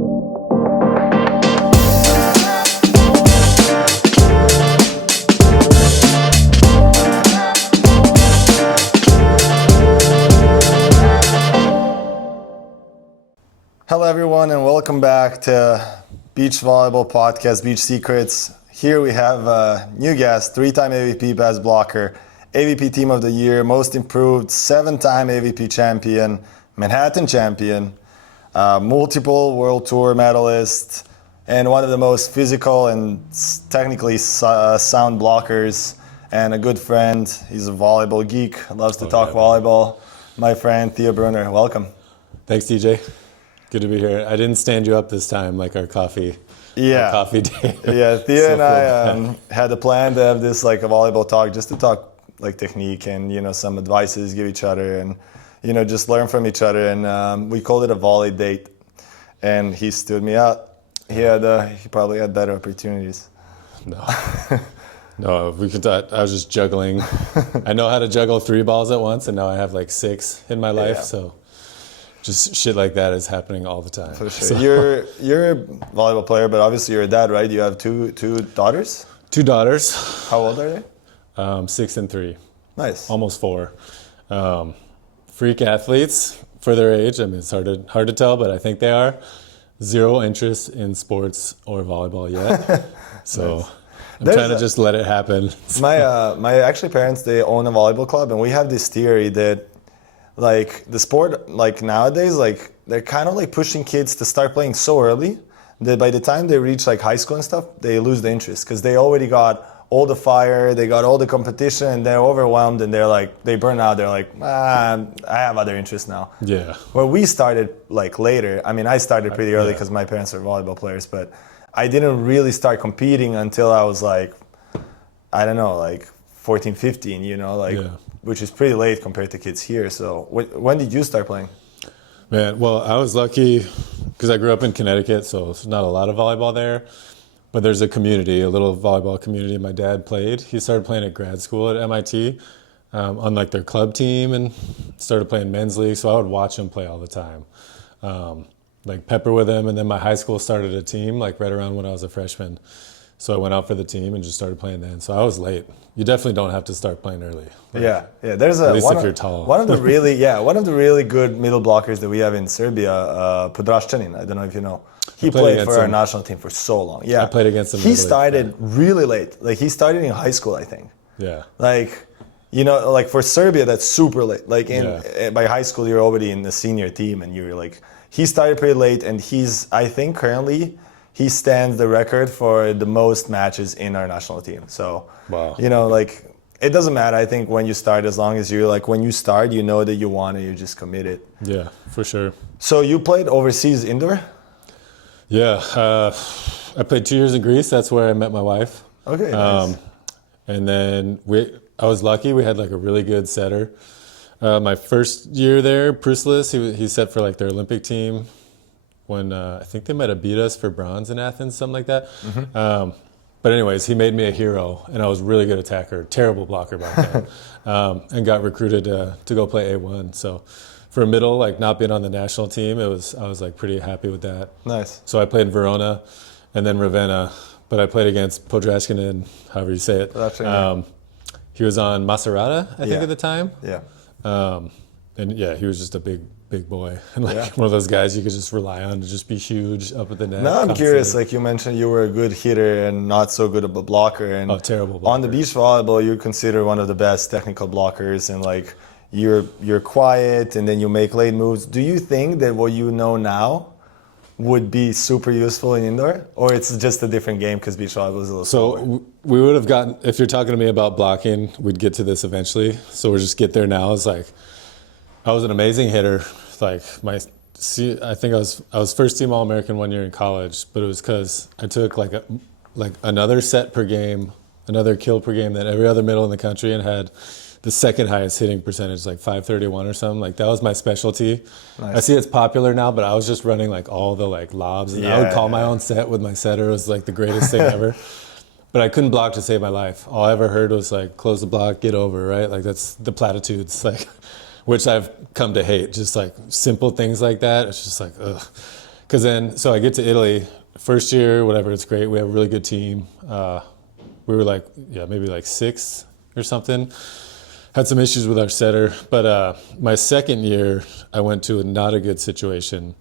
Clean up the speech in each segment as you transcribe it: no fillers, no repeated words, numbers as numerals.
Hello everyone and welcome back to Beach Volleyball Podcast, Beach Secrets. Here we have a new guest, 3-time AVP best blocker, AVP Team of the Year, Most Improved, 7-time AVP champion, Manhattan champion, multiple World Tour medalist, and one of the most physical and technically sound blockers, and a good friend. He's a volleyball geek, loves to talk volleyball. My friend Theo Brunner, welcome. Thanks, DJ. Good to be here. I didn't stand you up this time like our coffee day. Yeah, Theo so and I had a plan to have this like a volleyball talk, just to talk like technique and some advices, give each other, and just learn from each other. And we called it a volley date. And he stood me out. He probably had better opportunities. No, we could. I was just juggling. I know how to juggle 3 balls at once, and now I have like 6 in my life. So. Just shit like that is happening all the time. For sure. So. You're a volleyball player, but obviously you're a dad, right? You have two daughters? 2 daughters. How old are they? 6 and 3. Nice. Almost 4. Freak athletes for their age. I mean, it's hard to tell, but I think they are. 0 interest in sports or volleyball yet. So nice. I'm trying to just let it happen. My actually parents, they own a volleyball club, and we have this theory that like the sport, like nowadays, like they're kind of like pushing kids to start playing so early that by the time they reach like high school and stuff, they lose the interest because they already got all the fire, they got all the competition, and they're overwhelmed, and they burn out. They're like, I have other interests now. Yeah. Well, we started like later. I mean, I started pretty early because my parents are volleyball players, but I didn't really start competing until I was like, I don't know, like 14, 15, which is pretty late compared to kids here. So when did you start playing? Man, well, I was lucky because I grew up in Connecticut, so there's not a lot of volleyball there. But there's a little volleyball community. My dad played. He started playing at grad school at MIT on like their club team and started playing men's league. So I would watch him play all the time, like pepper with him. And then my high school started a team like right around when I was a freshman. So I went out for the team and just started playing then. So I was late. You definitely don't have to start playing early. Like, yeah. There's at least if you're tall. One of the really good middle blockers that we have in Serbia, Podraščanin. I don't know if you know. He played for our national team for so long. Yeah. I played against him. He started really late. Like he started in high school, I think. Yeah. Like, like for Serbia, that's super late. Like by high school, you're already in the senior team, and you're like, he started pretty late, and I think currently, he stands the record for the most matches in our national team. So, wow. Like, it doesn't matter, I think, when you start, as long as you're like, when you start, you know that you want it, you just commit it. Yeah, for sure. So you played overseas indoor? Yeah, I played 2 years in Greece. That's where I met my wife. Okay, nice. And then I was lucky. We had like a really good setter. My first year there, Prislis, he set for like their Olympic team. When I think they might have beat us for bronze in Athens, something like that. Mm-hmm. But anyways, he made me a hero, and I was a really good attacker, terrible blocker back then, and got recruited to go play A1. So for a middle, like not being on the national team, I was like pretty happy with that. Nice. So I played in Verona and then Ravenna, but I played against Podraščanin, however you say it. He was on Macerata, I think, at the time. Yeah. And yeah, he was just a big boy, and like one of those guys you could just rely on to just be huge up at the net. Now I'm curious, like you mentioned, you were a good hitter and not so good of a blocker, and terrible blocker. On the beach volleyball, you're considered one of the best technical blockers, and like you're quiet, and then you make late moves. Do you think that what you know now would be super useful in indoor, or it's just a different game because beach volleyball is a little slower? So we would have gotten, if you're talking to me about blocking, we'd get to this eventually. So we'll just get there now. It's like, I was an amazing hitter. Like I think I was first team All-American 1 year in college, but it was because I took like another set per game, another kill per game than every other middle in the country, and had the second highest hitting percentage, like 531 or something. Like that was my specialty. Nice. I see it's popular now, but I was just running like all the like lobs, and I would call my own set with my setter. It was like the greatest thing ever. But I couldn't block to save my life. All I ever heard was like, close the block, get over, right? Like that's the platitudes, like, which I've come to hate. Just like simple things like that. It's just like, ugh. Because then, so I get to Italy, first year, whatever, it's great. We have a really good team. We were like, maybe like 6th or something. Had some issues with our setter. But my second year, I went to not a good situation.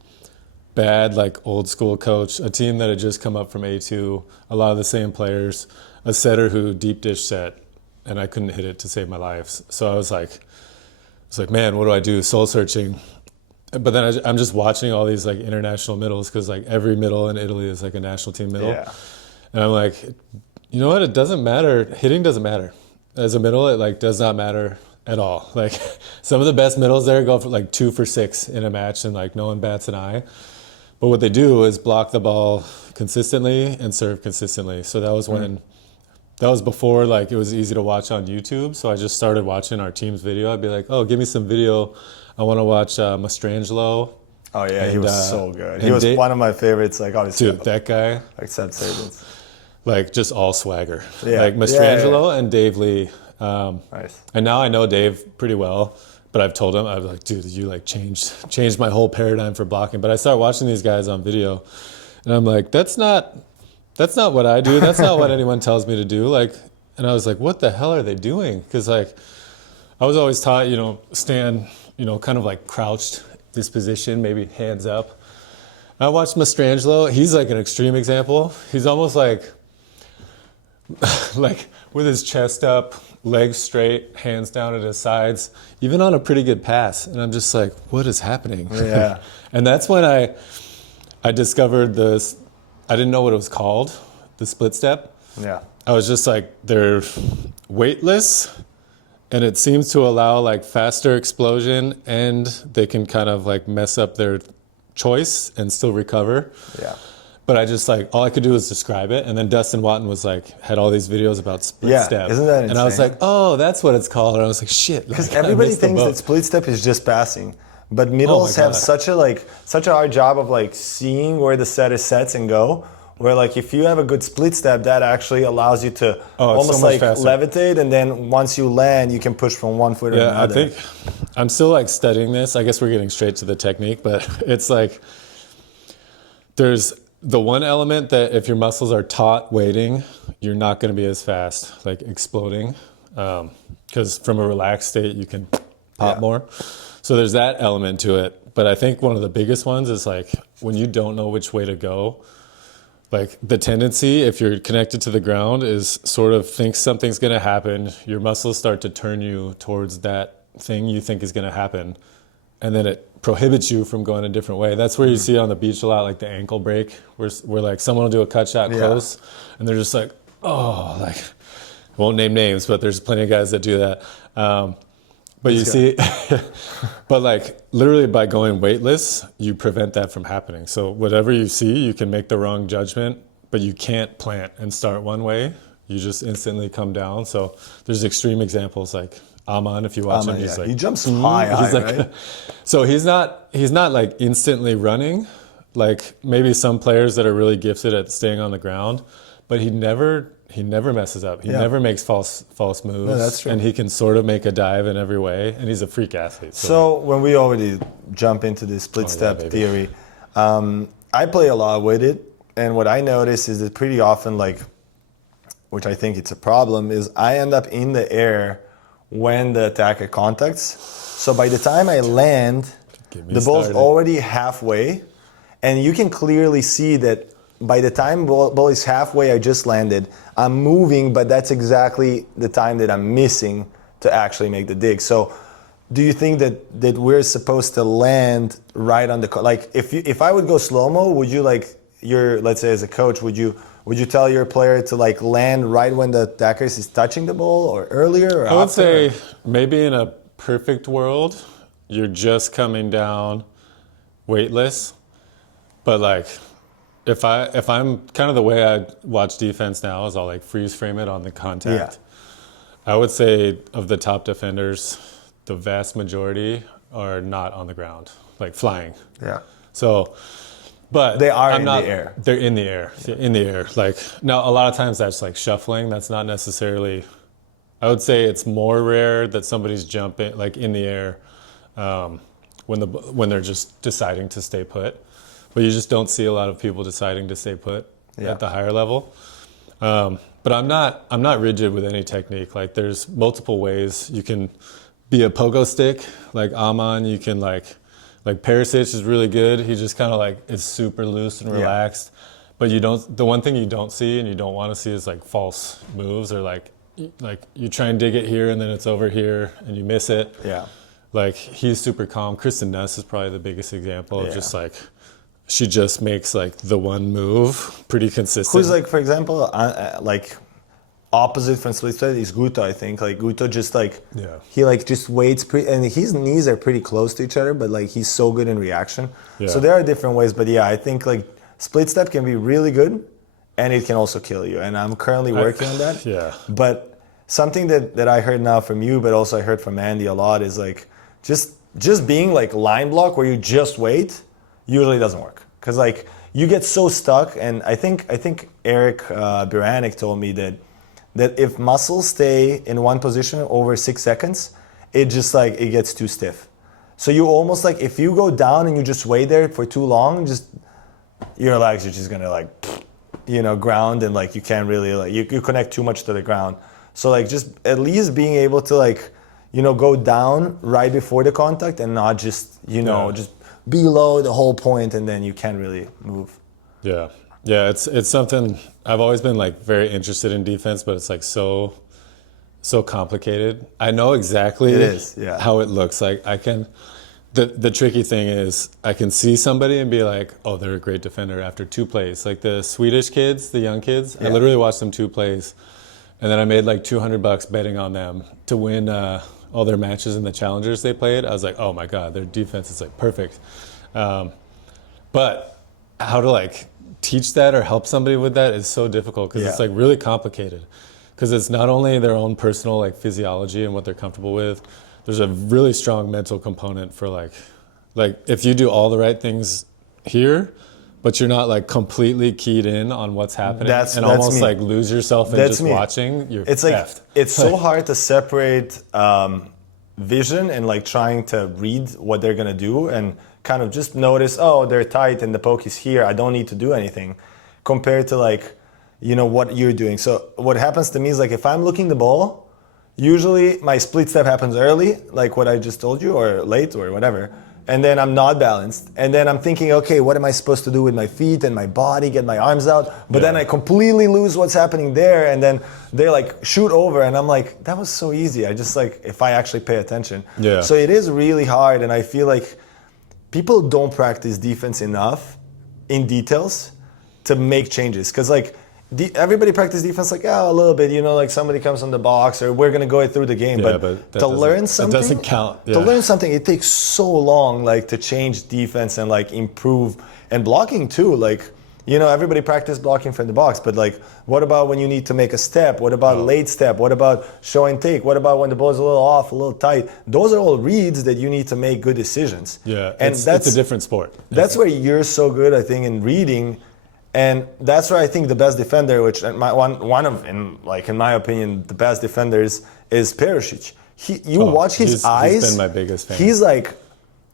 Bad, like old school coach, a team that had just come up from A2, a lot of the same players, a setter who deep dish set, and I couldn't hit it to save my life. So I was like, man, what do I do? Soul searching. But then I'm just watching all these like international middles because like every middle in Italy is like a national team middle. Yeah. And I'm like, you know what? It doesn't matter. Hitting doesn't matter. As a middle, it like does not matter at all. Like some of the best middles there go for like 2 for 6 in a match and like no one bats an eye. But what they do is block the ball consistently and serve consistently. So that was when, that was before like it was easy to watch on YouTube. So I just started watching our team's video. I'd be like, oh, give me some video. I want to watch Mastrangelo. Oh yeah, he was so good. He was one of my favorites. Like obviously, dude, that guy. Like Seb Sabins. Like just all swagger. Yeah. Like Mastrangelo and Dave Lee. Nice. And now I know Dave pretty well, but I've told him, I was like, dude, you like changed my whole paradigm for blocking. But I started watching these guys on video, and I'm like, that's not what I do. That's not what anyone tells me to do. Like, and I was like, what the hell are they doing? Because like, I was always taught, stand, kind of like crouched this position, maybe hands up. I watched Mastrangelo. He's like an extreme example. He's almost like with his chest up, legs straight, hands down at his sides, even on a pretty good pass. And I'm just like, what is happening? Yeah. And that's when I discovered this. I didn't know what it was called, the split step. Yeah. I was just like, they're weightless, and it seems to allow like faster explosion, and they can kind of like mess up their choice and still recover. Yeah. But I just like, all I could do was describe it. And then Dustin Watton was like, had all these videos about split step. Isn't that insane? And I was like, oh, that's what it's called. And I was like, shit. Because everybody thinks that split step is just passing. But middles have such a hard job of like seeing where the setter sets and go. Where like if you have a good split step, that actually allows you to almost like levitate, and then once you land, you can push from one foot to another. I think I'm still like studying this. I guess we're getting straight to the technique, but it's like there's the one element that if your muscles are taut waiting, you're not going to be as fast, like exploding, because from a relaxed state you can pop more. So there's that element to it. But I think one of the biggest ones is like when you don't know which way to go. Like the tendency, if you're connected to the ground, is sort of think something's going to happen. Your muscles start to turn you towards that thing you think is going to happen. And then it prohibits you from going a different way. That's where you see on the beach a lot, like the ankle break, where like someone will do a cut shot close, and they're just like, oh, like, I won't name names, but there's plenty of guys that do that. But you see, but like literally by going weightless, you prevent that from happening. So whatever you see, you can make the wrong judgment, but you can't plant and start one way. You just instantly come down. So there's extreme examples like Aman, if you watch him, he's like, he jumps high, like, right? So he's not like instantly running, like maybe some players that are really gifted at staying on the ground, but he never messes up. He never makes false moves. No, that's true. And he can sort of make a dive in every way, and he's a freak athlete. So when we already jump into the split step theory, I play a lot with it, and what I notice is that pretty often, like, which I think it's a problem, is I end up in the air when the attacker contacts. So by the time I land, the ball's already halfway, and you can clearly see that by the time ball is halfway, I just landed, I'm moving, but that's exactly the time that I'm missing to actually make the dig. So do you think that we're supposed to land right on the, like if I would go slow-mo, would you like let's say as a coach, would you tell your player to like land right when the attacker is touching the ball or earlier or after? I would say maybe in a perfect world, you're just coming down weightless, but like, if I'm kind of the way I watch defense now is I'll like freeze frame it on the contact. Yeah. I would say of the top defenders, the vast majority are not on the ground, like flying. Yeah. So, but they are in the air. They're in the air. Yeah. In the air. Like now, a lot of times that's like shuffling. That's not necessarily. I would say it's more rare that somebody's jumping like in the air when they're just deciding to stay put. but you just don't see a lot of people deciding to stay put at the higher level. But I'm not rigid with any technique. Like there's multiple ways you can be a pogo stick, like Aman. You can like Perisic is really good. He just kind of like is super loose and relaxed. But the one thing you don't see and you don't want to see is like false moves, or like you try and dig it here and then it's over here and you miss it. Yeah. Like he's super calm. Kristen Ness is probably the biggest example of just like, she just makes like the one move pretty consistent. Who's like, for example, like opposite from split step is Guto, I think. Like Guto just like, he like just waits, and his knees are pretty close to each other, but like he's so good in reaction. Yeah. So there are different ways, but I think like split step can be really good and it can also kill you. And I'm currently working on that. Yeah. But something that I heard now from you, but also I heard from Andy a lot, is like just being like line block where you just wait usually doesn't work. Because like you get so stuck, and I think Eric Beranek told me that if muscles stay in one position over 6 seconds, it just like it gets too stiff. So you almost like, if you go down and you just wait there for too long, just your legs are just gonna like, ground, and like you can't really like you connect too much to the ground. So like just at least being able to like go down right before the contact and not just just be low the whole point, and then you can't really move. Yeah, it's something I've always been like very interested in defense, but it's like so complicated. I know exactly how it looks. Like I can. The tricky thing is I can see somebody and be like, oh, they're a great defender after 2 plays. Like the Swedish kids, the young kids, I literally watched them 2 plays, and then I made like $200 betting on them to win all their matches in the challengers they played. I was like, oh my God, their defense is like perfect. But how to like teach that or help somebody with that is so difficult, because it's like really complicated, because it's not only their own personal like physiology and what they're comfortable with. There's a really strong mental component for like if you do all the right things here, but you're not like completely keyed in on what's happening, and almost me. Like lose yourself in just watching, you're it's like effed. It's so hard to separate vision and like trying to read what they're gonna do and kind of just notice, oh, they're tight and the poke is here, I don't need to do anything, compared to like what you're doing. So what happens to me is like if I'm looking the ball, usually my split step happens early, like what I just told you, or late or whatever. And then I'm not balanced. And then I'm thinking, okay, what am I supposed to do with my feet and my body, get my arms out? But then I completely lose what's happening there. And then they like shoot over. And I'm like, that was so easy. I just like, if I actually pay attention. Yeah. So it is really hard. And I feel like people don't practice defense enough in details to make changes. Because like, everybody practice defense like a little bit, like somebody comes on the box or we're gonna go through the game. But to learn something, it doesn't count. Yeah. To learn something, it takes so long, like to change defense and like improve, and blocking too. Like everybody practice blocking from the box, but like what about when you need to make a step? What about late step? What about show and take? What about when the ball's a little off, a little tight? Those are all reads that you need to make good decisions. Yeah, and it's a different sport. That's where you're so good, I think, in reading. And that's where I think the best defender, which in my opinion, the best defenders is Perisic. Watch his eyes. He's been my biggest fan. He's like,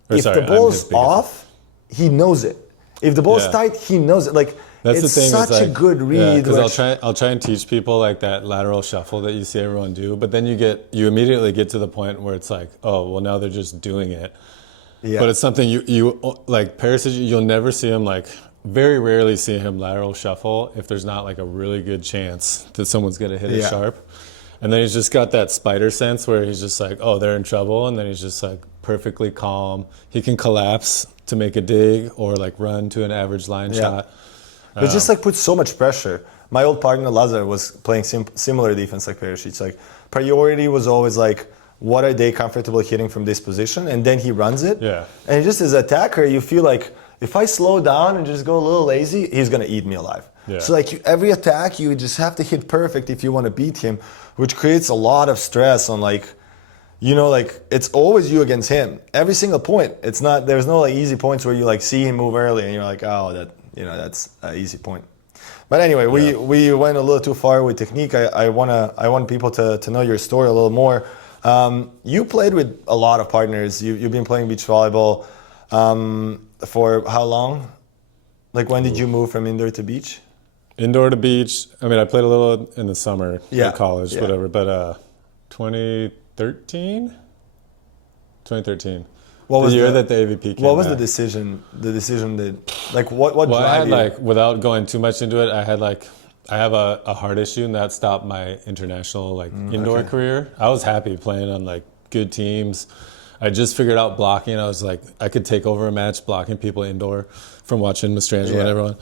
if the ball's off, he knows it. If the ball's tight, he knows it. Like that's it's the thing, such a good read. Because I'll try and teach people like that lateral shuffle that you see everyone do, but then you immediately get to the point where it's like, oh well, now they're just doing it. Yeah. But it's something you like Perisic. You'll never see him like. Very rarely see him lateral shuffle if there's not like a really good chance that someone's gonna hit it sharp. And then he's just got that spider sense where he's just like, oh, they're in trouble, and then he's just like perfectly calm. He can collapse to make a dig or like run to an average line shot. But just like puts so much pressure. My old partner Lazar was playing similar defense like Perisic. Like priority was always like, what are they comfortable hitting from this position? And then he runs it. Yeah. And just as an attacker, you feel like, if I slow down and just go a little lazy, he's going to eat me alive. Yeah. So like every attack, you just have to hit perfect if you want to beat him, which creates a lot of stress on like, like it's always you against him. Every single point. It's not, there's no like easy points where you like see him move early and you're like, oh, that's an easy point. But anyway, we went a little too far with technique. I want people to know your story a little more. You played with a lot of partners. You've been playing beach volleyball. For how long? Like when did you move from indoor to beach? Indoor to beach. I mean, I played a little in the summer at college, whatever. But 2013. What was the year that the AVP came What was back. the decision? The decision that, like, what Well, drive I had you? like, without going too much into it, I have a heart issue, and that stopped my international indoor career. I was happy playing on like good teams. I just figured out blocking. I was like, I could take over a match blocking people indoor from watching Mastrangelo and everyone.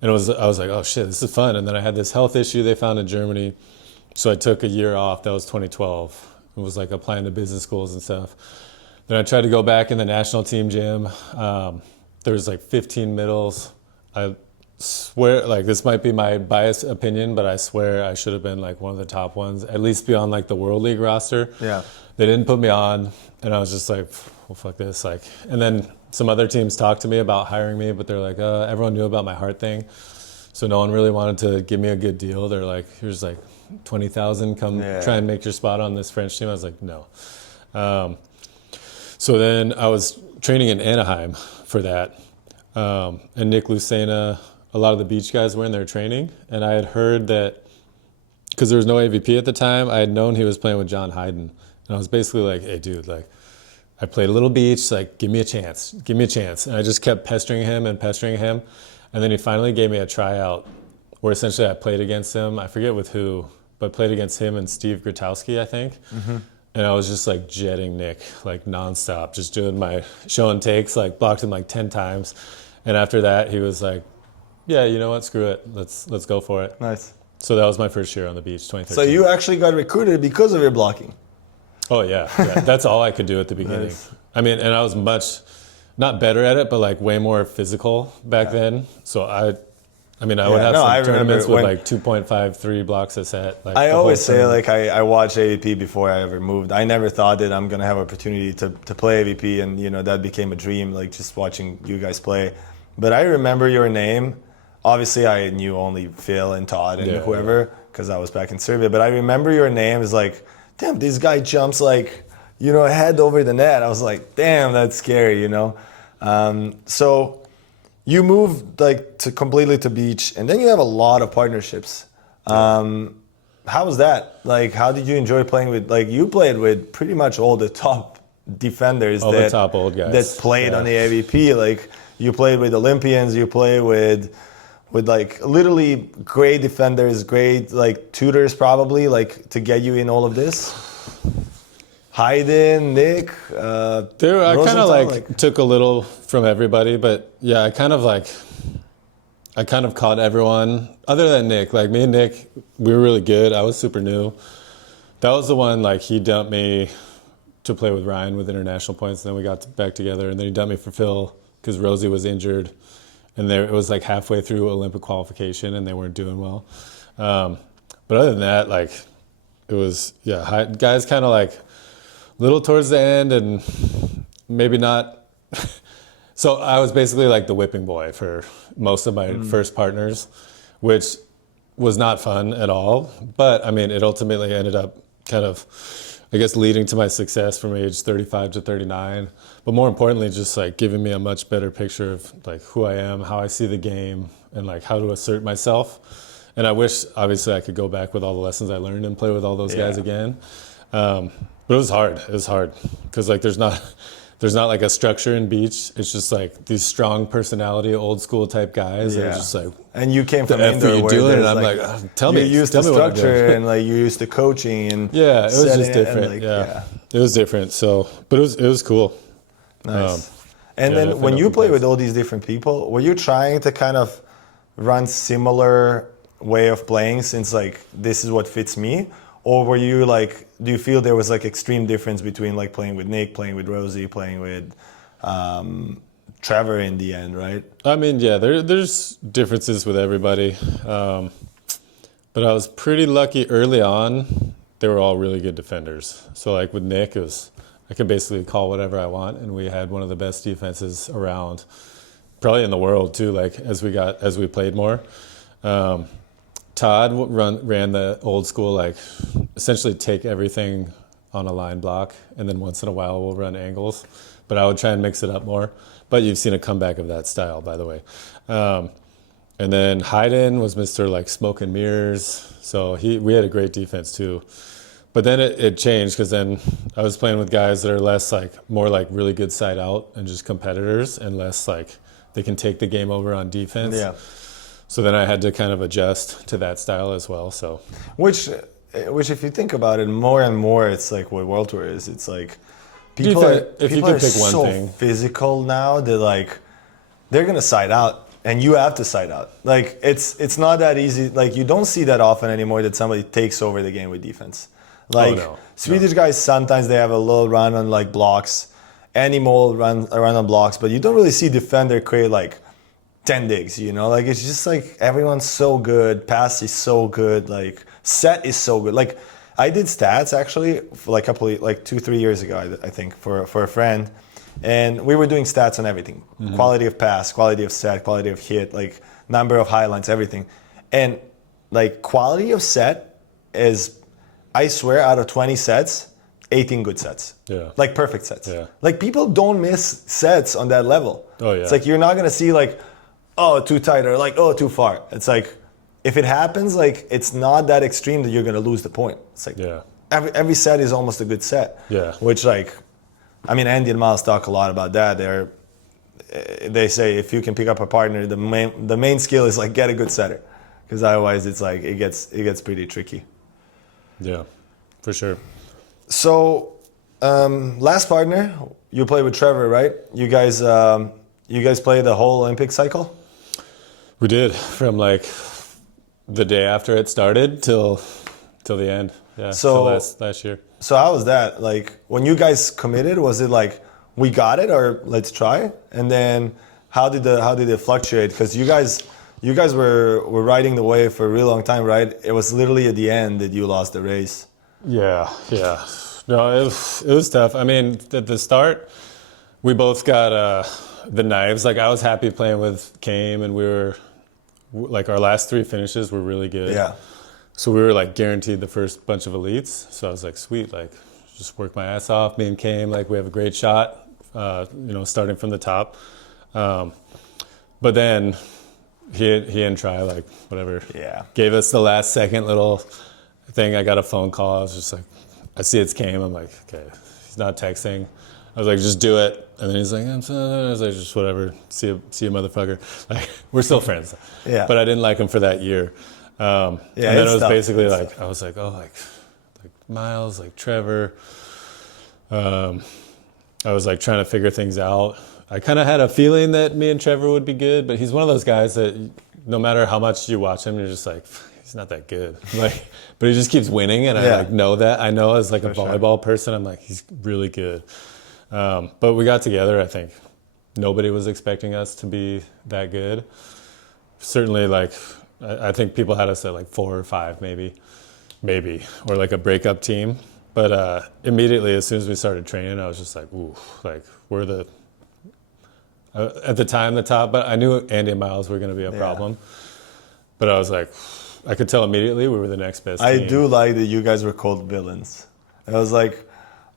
And I was like, oh shit, this is fun. And then I had this health issue they found in Germany. So I took a year off. That was 2012. It was like applying to business schools and stuff. Then I tried to go back in the national team gym. There was like 15 middles. I swear, like this might be my biased opinion, but I swear I should have been like one of the top ones, at least be on like the World League roster. Yeah. They didn't put me on, and I was just like, well, fuck this. Like, and then some other teams talked to me about hiring me, but they're like, everyone knew about my heart thing. So no one really wanted to give me a good deal. They're like, here's like 20,000, come try and make your spot on this French team. I was like, no. So then I was training in Anaheim for that. And Nick Lucena, a lot of the beach guys were in there training. And I had heard that, because there was no AVP at the time, I had known he was playing with John Hyden. And I was basically like, hey, dude, like, I played a little beach, like, give me a chance. And I just kept pestering him. And then he finally gave me a tryout where essentially I played against him. I forget with who, but played against him and Steve Grotowski, I think. Mm-hmm. And I was just like jetting Nick, like nonstop, just doing my show and takes, like blocked him like 10 times. And after that, he was like, yeah, you know what, screw it. Let's go for it. Nice. So that was my first year on the beach, 2013. So you actually got recruited because of your blocking. Oh, yeah. That's all I could do at the beginning. Nice. I mean, and I was much, not better at it, but like way more physical back then. So I would have some tournaments with like 2.53 blocks a set. Like I always say, like, I watched AVP before I ever moved. I never thought that I'm going to have opportunity to play AVP, and, you know, that became a dream, like, just watching you guys play. But I remember your name. Obviously, I knew only Phil and Todd and whoever, because I was back in Serbia. But I remember your name is like, damn, this guy jumps, like, you know, head over the net. I was like, damn, that's scary, you know. So you moved like completely to beach, and then you have a lot of partnerships. How was that? Like, how did you enjoy playing with? Like, you played with pretty much all the top defenders, the top old guys that played on the AVP. Like, you played with Olympians, you played with like literally great defenders, great like tutors probably, like to get you in all of this. Hayden, Nick, I kind of like took a little from everybody, but yeah, I kind of caught everyone other than Nick. Like me and Nick, we were really good. I was super new. That was the one, like he dumped me to play with Ryan with international points, and then we got back together, and then he dumped me for Phil because Rosie was injured, and it was like halfway through Olympic qualification, and they weren't doing well. But other than that, like it was, guys kind of like little towards the end, and maybe not. So I was basically like the whipping boy for most of my first partners, which was not fun at all. But I mean, it ultimately ended up kind of, I guess, leading to my success from age 35 to 39. But more importantly, just like giving me a much better picture of like who I am, how I see the game, and like how to assert myself. And I wish, obviously, I could go back with all the lessons I learned and play with all those guys again. But it was hard. It was hard because like there's not like a structure in beach. It's just like these strong personality, old school type guys. Yeah. And just like, and you came from indoor where doing, and I'm like, tell me, you used the structure and like you used the coaching and it was just different. Like, it was different. So, but it was cool. Nice. And then when you play with all these different people, were you trying to kind of run similar way of playing since like this is what fits me? Or were you like, do you feel there was like extreme difference between like playing with Nick, playing with Rosie, playing with Trevor in the end, right? I mean, yeah, there's differences with everybody. But I was pretty lucky early on. They were all really good defenders. So like with Nick, I could basically call whatever I want, and we had one of the best defenses around, probably in the world too, like as we played more. Todd ran the old school, like essentially take everything on a line block, and then once in a while we'll run angles. but I would try and mix it up more. But you've seen a comeback of that style, by the way. And then Hayden was Mr. like smoke and mirrors. So we had a great defense too. But then it changed because then I was playing with guys that are less like, more like really good side out and just competitors, and less like they can take the game over on defense. Yeah. So then I had to kind of adjust to that style as well. So Which if you think about it more and more, it's like what World Tour is. It's like people are so physical now that like they're gonna side out, and you have to side out. Like it's not that easy. Like you don't see that often anymore that somebody takes over the game with defense. Like Swedish guys, sometimes they have a little run on like blocks. Animal run on blocks, but you don't really see defender create like 10 digs, you know? Like it's just like everyone's so good, pass is so good, like set is so good. Like I did stats actually for like 2-3 years ago, I think, for a friend, and we were doing stats on everything. Mm-hmm. Quality of pass, quality of set, quality of hit, like number of highlights, everything. And like quality of set is, I swear, out of 20 sets, 18 good sets. Yeah. Like perfect sets. Yeah. Like people don't miss sets on that level. Oh yeah. It's like you're not gonna see like, oh, too tight, or like, oh, too far. It's like if it happens, like it's not that extreme that you're gonna lose the point. It's like every set is almost a good set. Yeah. Which like, I mean, Andy and Miles talk a lot about that. They say if you can pick up a partner, the main skill is like get a good setter, because otherwise it's like it gets pretty tricky. Yeah, for sure. So, last partner, you played with Trevor, right? You guys played the whole Olympic cycle? We did, from like the day after it started till the end. Yeah, so last year. So how was that? Like when you guys committed, was it like we got it or let's try? And then how did it fluctuate? Because you guys were riding the wave for a really long time, right? It was literally at the end that you lost the race. Yeah. No, it was tough. I mean, at the start, we both got the knives. Like I was happy playing with Kame, and we were like our last 3 finishes were really good. Yeah. So we were like guaranteed the first bunch of elites. So I was like, sweet, like just work my ass off. Me and Kame, like we have a great shot, starting from the top. But then he didn't try, like whatever. Yeah. Gave us the last second little thing. I got a phone call. I was just like, I see it's Kame. I'm like, okay, he's not texting. I was like, just do it. And then he's like, I was like, just whatever. See you, motherfucker. Like, we're still friends. Yeah. But I didn't like him for that year. And then it was basically like, I was like, oh, like Miles, like Trevor. I was like trying to figure things out. I kind of had a feeling that me and Trevor would be good, but he's one of those guys that no matter how much you watch him, you're just like, he's not that good. Like, but he just keeps winning, and I like know that. I know as like a volleyball person, I'm like, he's really good. But we got together. I think nobody was expecting us to be that good. Certainly, like I think people had us at like 4 or 5, maybe, or like a breakup team. But immediately, as soon as we started training, I was just like, ooh, like we're at the time the top. But I knew Andy and Miles were going to be a problem. But I was like, I could tell immediately we were the next best team. I do like that you guys were called villains. I was like,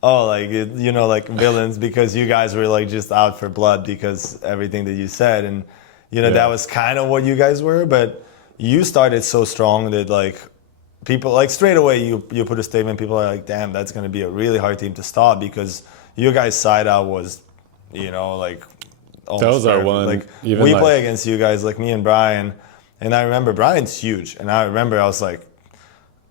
oh, like, like villains, because you guys were like just out for blood because everything that you said. And, that was kind of what you guys were. But you started so strong that like people, like straight away you put a statement, people are like, damn, that's going to be a really hard team to stop, because you guys' side out was, like almost that was perfect. our one. Like we play against you guys, like me and Brian. And I remember Brian's huge. And I remember I was like,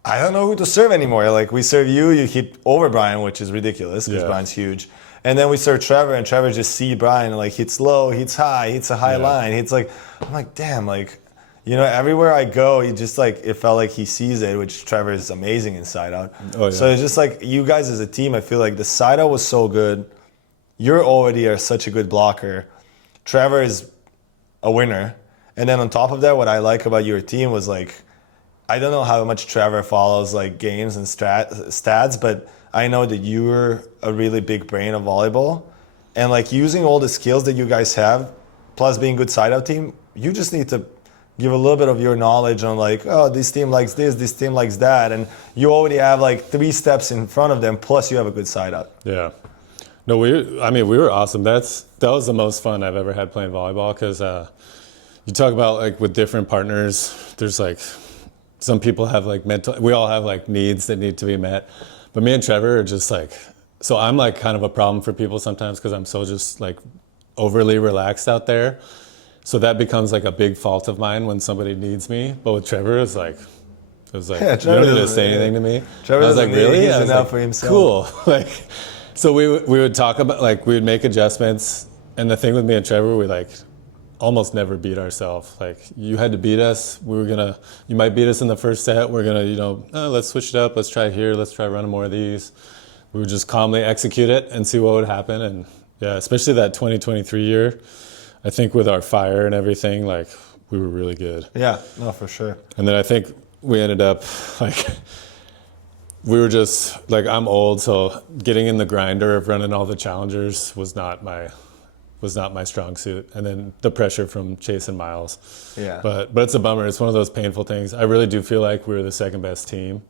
I don't know who to serve anymore. Like we serve you hit over Brian, which is ridiculous because Brian's huge. And then we serve Trevor, and Trevor just see Brian, like hits low, hits high, hits a high line, hits like, I'm like, damn, like, everywhere I go, he just like, it felt like he sees it, which Trevor is amazing in side out. Oh, yeah. So it's just like, you guys as a team, I feel like the side out was so good. You're already such a good blocker. Trevor is a winner. And then on top of that, what I like about your team was like, I don't know how much Trevor follows like games and stats, but I know that you're a really big brain of volleyball, and like using all the skills that you guys have, plus being a good side out team, you just need to give a little bit of your knowledge on like, oh, this team likes this team likes that, and you already have like 3 steps in front of them, plus you have a good side out. Yeah. No, we were awesome. That was the most fun I've ever had playing volleyball because you talk about like with different partners, there's like some people have like we all have like needs that need to be met. But me and Trevor are just like, so I'm like kind of a problem for people sometimes because I'm so just like overly relaxed out there. So that becomes like a big fault of mine when somebody needs me. But with Trevor, it was like, you don't need to say anything to me. Trevor I was like, really? He's I was enough like, for himself. Cool. Like, so we would talk about, like, we would make adjustments. And the thing with me and Trevor, we like almost never beat ourselves. Like, you had to beat us. You might beat us in the first set. We're going to, let's switch it up. Let's try here. Let's try running more of these. We would just calmly execute it and see what would happen. And yeah, especially that 2023 year, I think with our fire and everything, like, we were really good. Yeah, no, for sure. And then I think we ended up, like, we were just, like, I'm old, so getting in the grinder of running all the challengers was not my strong suit. And then the pressure from chasing miles. Yeah. But it's a bummer. It's one of those painful things. I really do feel like we were the second best team.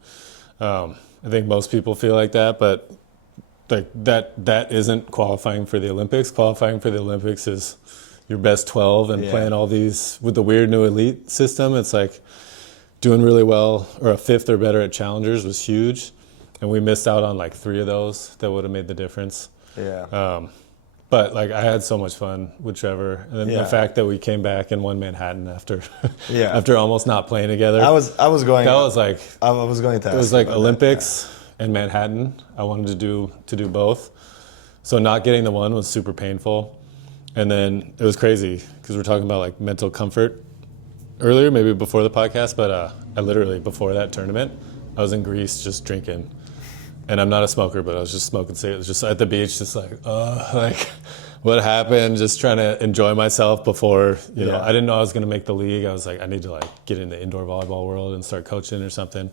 I think most people feel like that, but like that isn't qualifying for the Olympics. Qualifying for the Olympics is your best 12 and playing all these with the weird new elite system. It's like doing really well or a fifth or better at challengers was huge. And we missed out on like 3 of those that would have made the difference. Yeah. But like I had so much fun with Trevor, and then the fact that we came back and won Manhattan after after almost not playing together. I was going to ask it was like Olympics and Manhattan. I wanted to do both. So not getting the one was super painful. And then it was crazy because we're talking about like mental comfort earlier, maybe before the podcast, but I literally, before that tournament, I was in Greece just drinking. And I'm not a smoker, but I was just smoking cigarettes, just at the beach, just like what happened? Just trying to enjoy myself before, you know, I didn't know I was going to make the league. I was like, I need to like get in the indoor volleyball world and start coaching or something.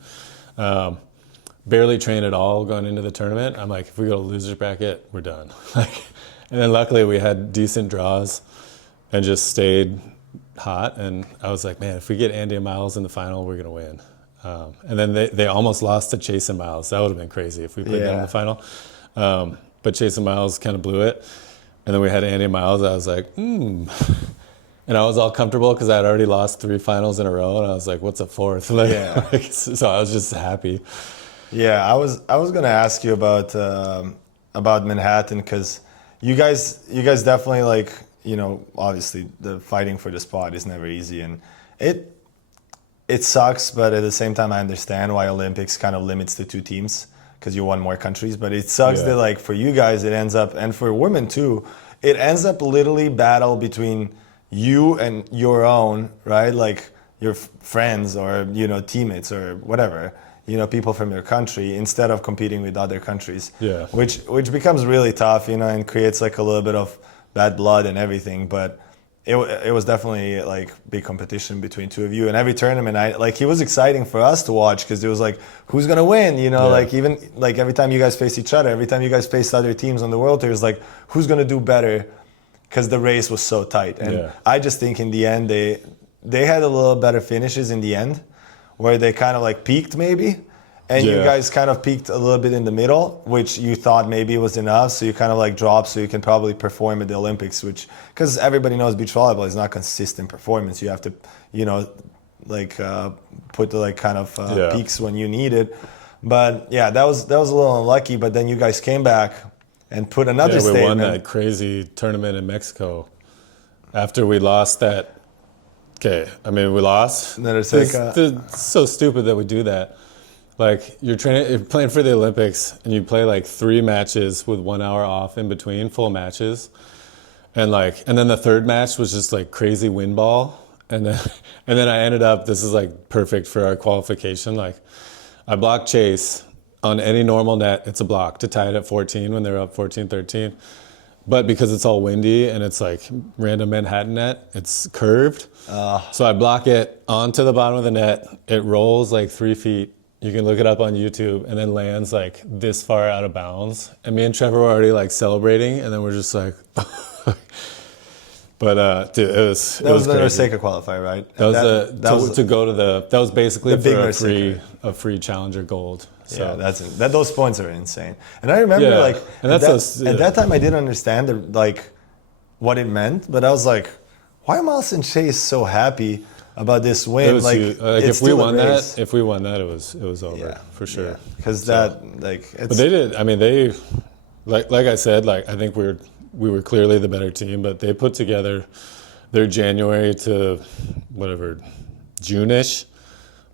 Barely trained at all going into the tournament. I'm like, if we go to loser's bracket, we're done. And then luckily we had decent draws and just stayed hot. And I was like, man, if we get Andy and Miles in the final, we're going to win. And then they almost lost to Chase and Miles. That would have been crazy if we played them in the final. But Chase and Miles kind of blew it. And then we had Andy and Miles. I was like, And I was all comfortable because I had already lost 3 finals in a row. And I was like, what's a 4th? So I was just happy. Yeah, I was going to ask you about Manhattan because you guys definitely, like, you know, obviously the fighting for the spot is never easy, and it sucks, but at the same time I understand why Olympics kind of limits to 2 teams because you won more countries. But it sucks that, like, for you guys it ends up, and for women too, it ends up literally battle between you and your own, right? Like your friends or, you know, teammates or whatever, you know, people from your country, instead of competing with other countries. Yeah. Which becomes really tough, you know, and creates like a little bit of bad blood and everything. But it was definitely like big competition between 2 of you. And every tournament, it was exciting for us to watch because it was like, who's gonna win? You know, like even like every time you guys face each other, every time you guys faced other teams on the World Tour, it's like, who's gonna do better? Because the race was so tight. And I just think in the end they had a little better finishes in the end, where they kind of like peaked maybe. And you guys kind of peaked a little bit in the middle, which you thought maybe was enough. So you kind of like dropped so you can probably perform at the Olympics, which, because everybody knows beach volleyball is not consistent performance. You have to, you know, like put the like kind of peaks when you need it. But yeah, that was a little unlucky. But then you guys came back and put another statement. We won that crazy tournament in Mexico after we lost that. Okay, I mean, we lost. It's so stupid that we do that. Like, you're playing for the Olympics, and you play like 3 matches with 1 hour off in between, full matches, and then the third match was just like crazy wind ball, and then I ended up. This is like perfect for our qualification. Like, I blocked Chase on any normal net. It's a block to tie it at 14 when they're up 14-13. But because it's all windy and it's like random Manhattan net, it's curved. So I block it onto the bottom of the net. It rolls like 3 feet. You can look it up on YouTube, and then lands like this far out of bounds. And me and Trevor were already like celebrating, and then we're just like, But dude, it was the crazy. Norseca qualifier, right? That was to go to that was basically the big for a free challenger gold. So yeah, those points are insane. And I remember and at that time I didn't understand what it meant, but I was like, why am Alice and Chase so happy about this win? It was huge. It's if we won race. it was over for sure. Because but they did. I mean, they like I said, I think we were clearly the better team, but they put together their January to whatever June-ish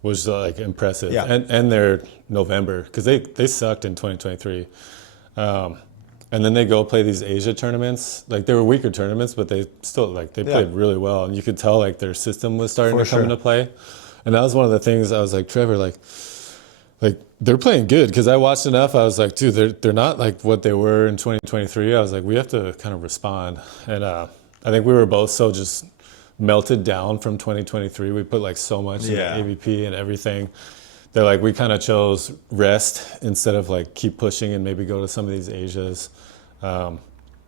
was impressive, and their November, because they sucked in 2023, and then they go play these Asia tournaments. They were weaker tournaments, but they still they played really well, and you could tell their system was starting to come into play. And that was one of the things I was like, Trevor, they're playing good, because I watched enough. I was like, dude, they're not like what they were in 2023. I was like, we have to kind of respond, and I think we were both so just melted down from 2023. We put so much in AVP and everything that we kind of chose rest instead of keep pushing and maybe go to some of these Asias. And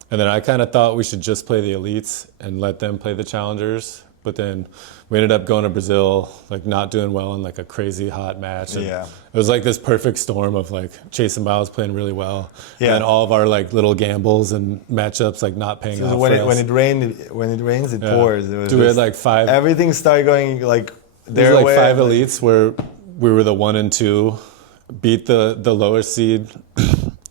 then I kind of thought we should just play the elites and let them play the challengers. But then we ended up going to Brazil, not doing well in a crazy hot match. And it was this perfect storm of Chase and Miles playing really well, and all of our little gambles and matchups not paying off. When it rains, it pours. It was we had 5. Everything started going There were 5 elites where we were the 1 and 2, beat the lower seed.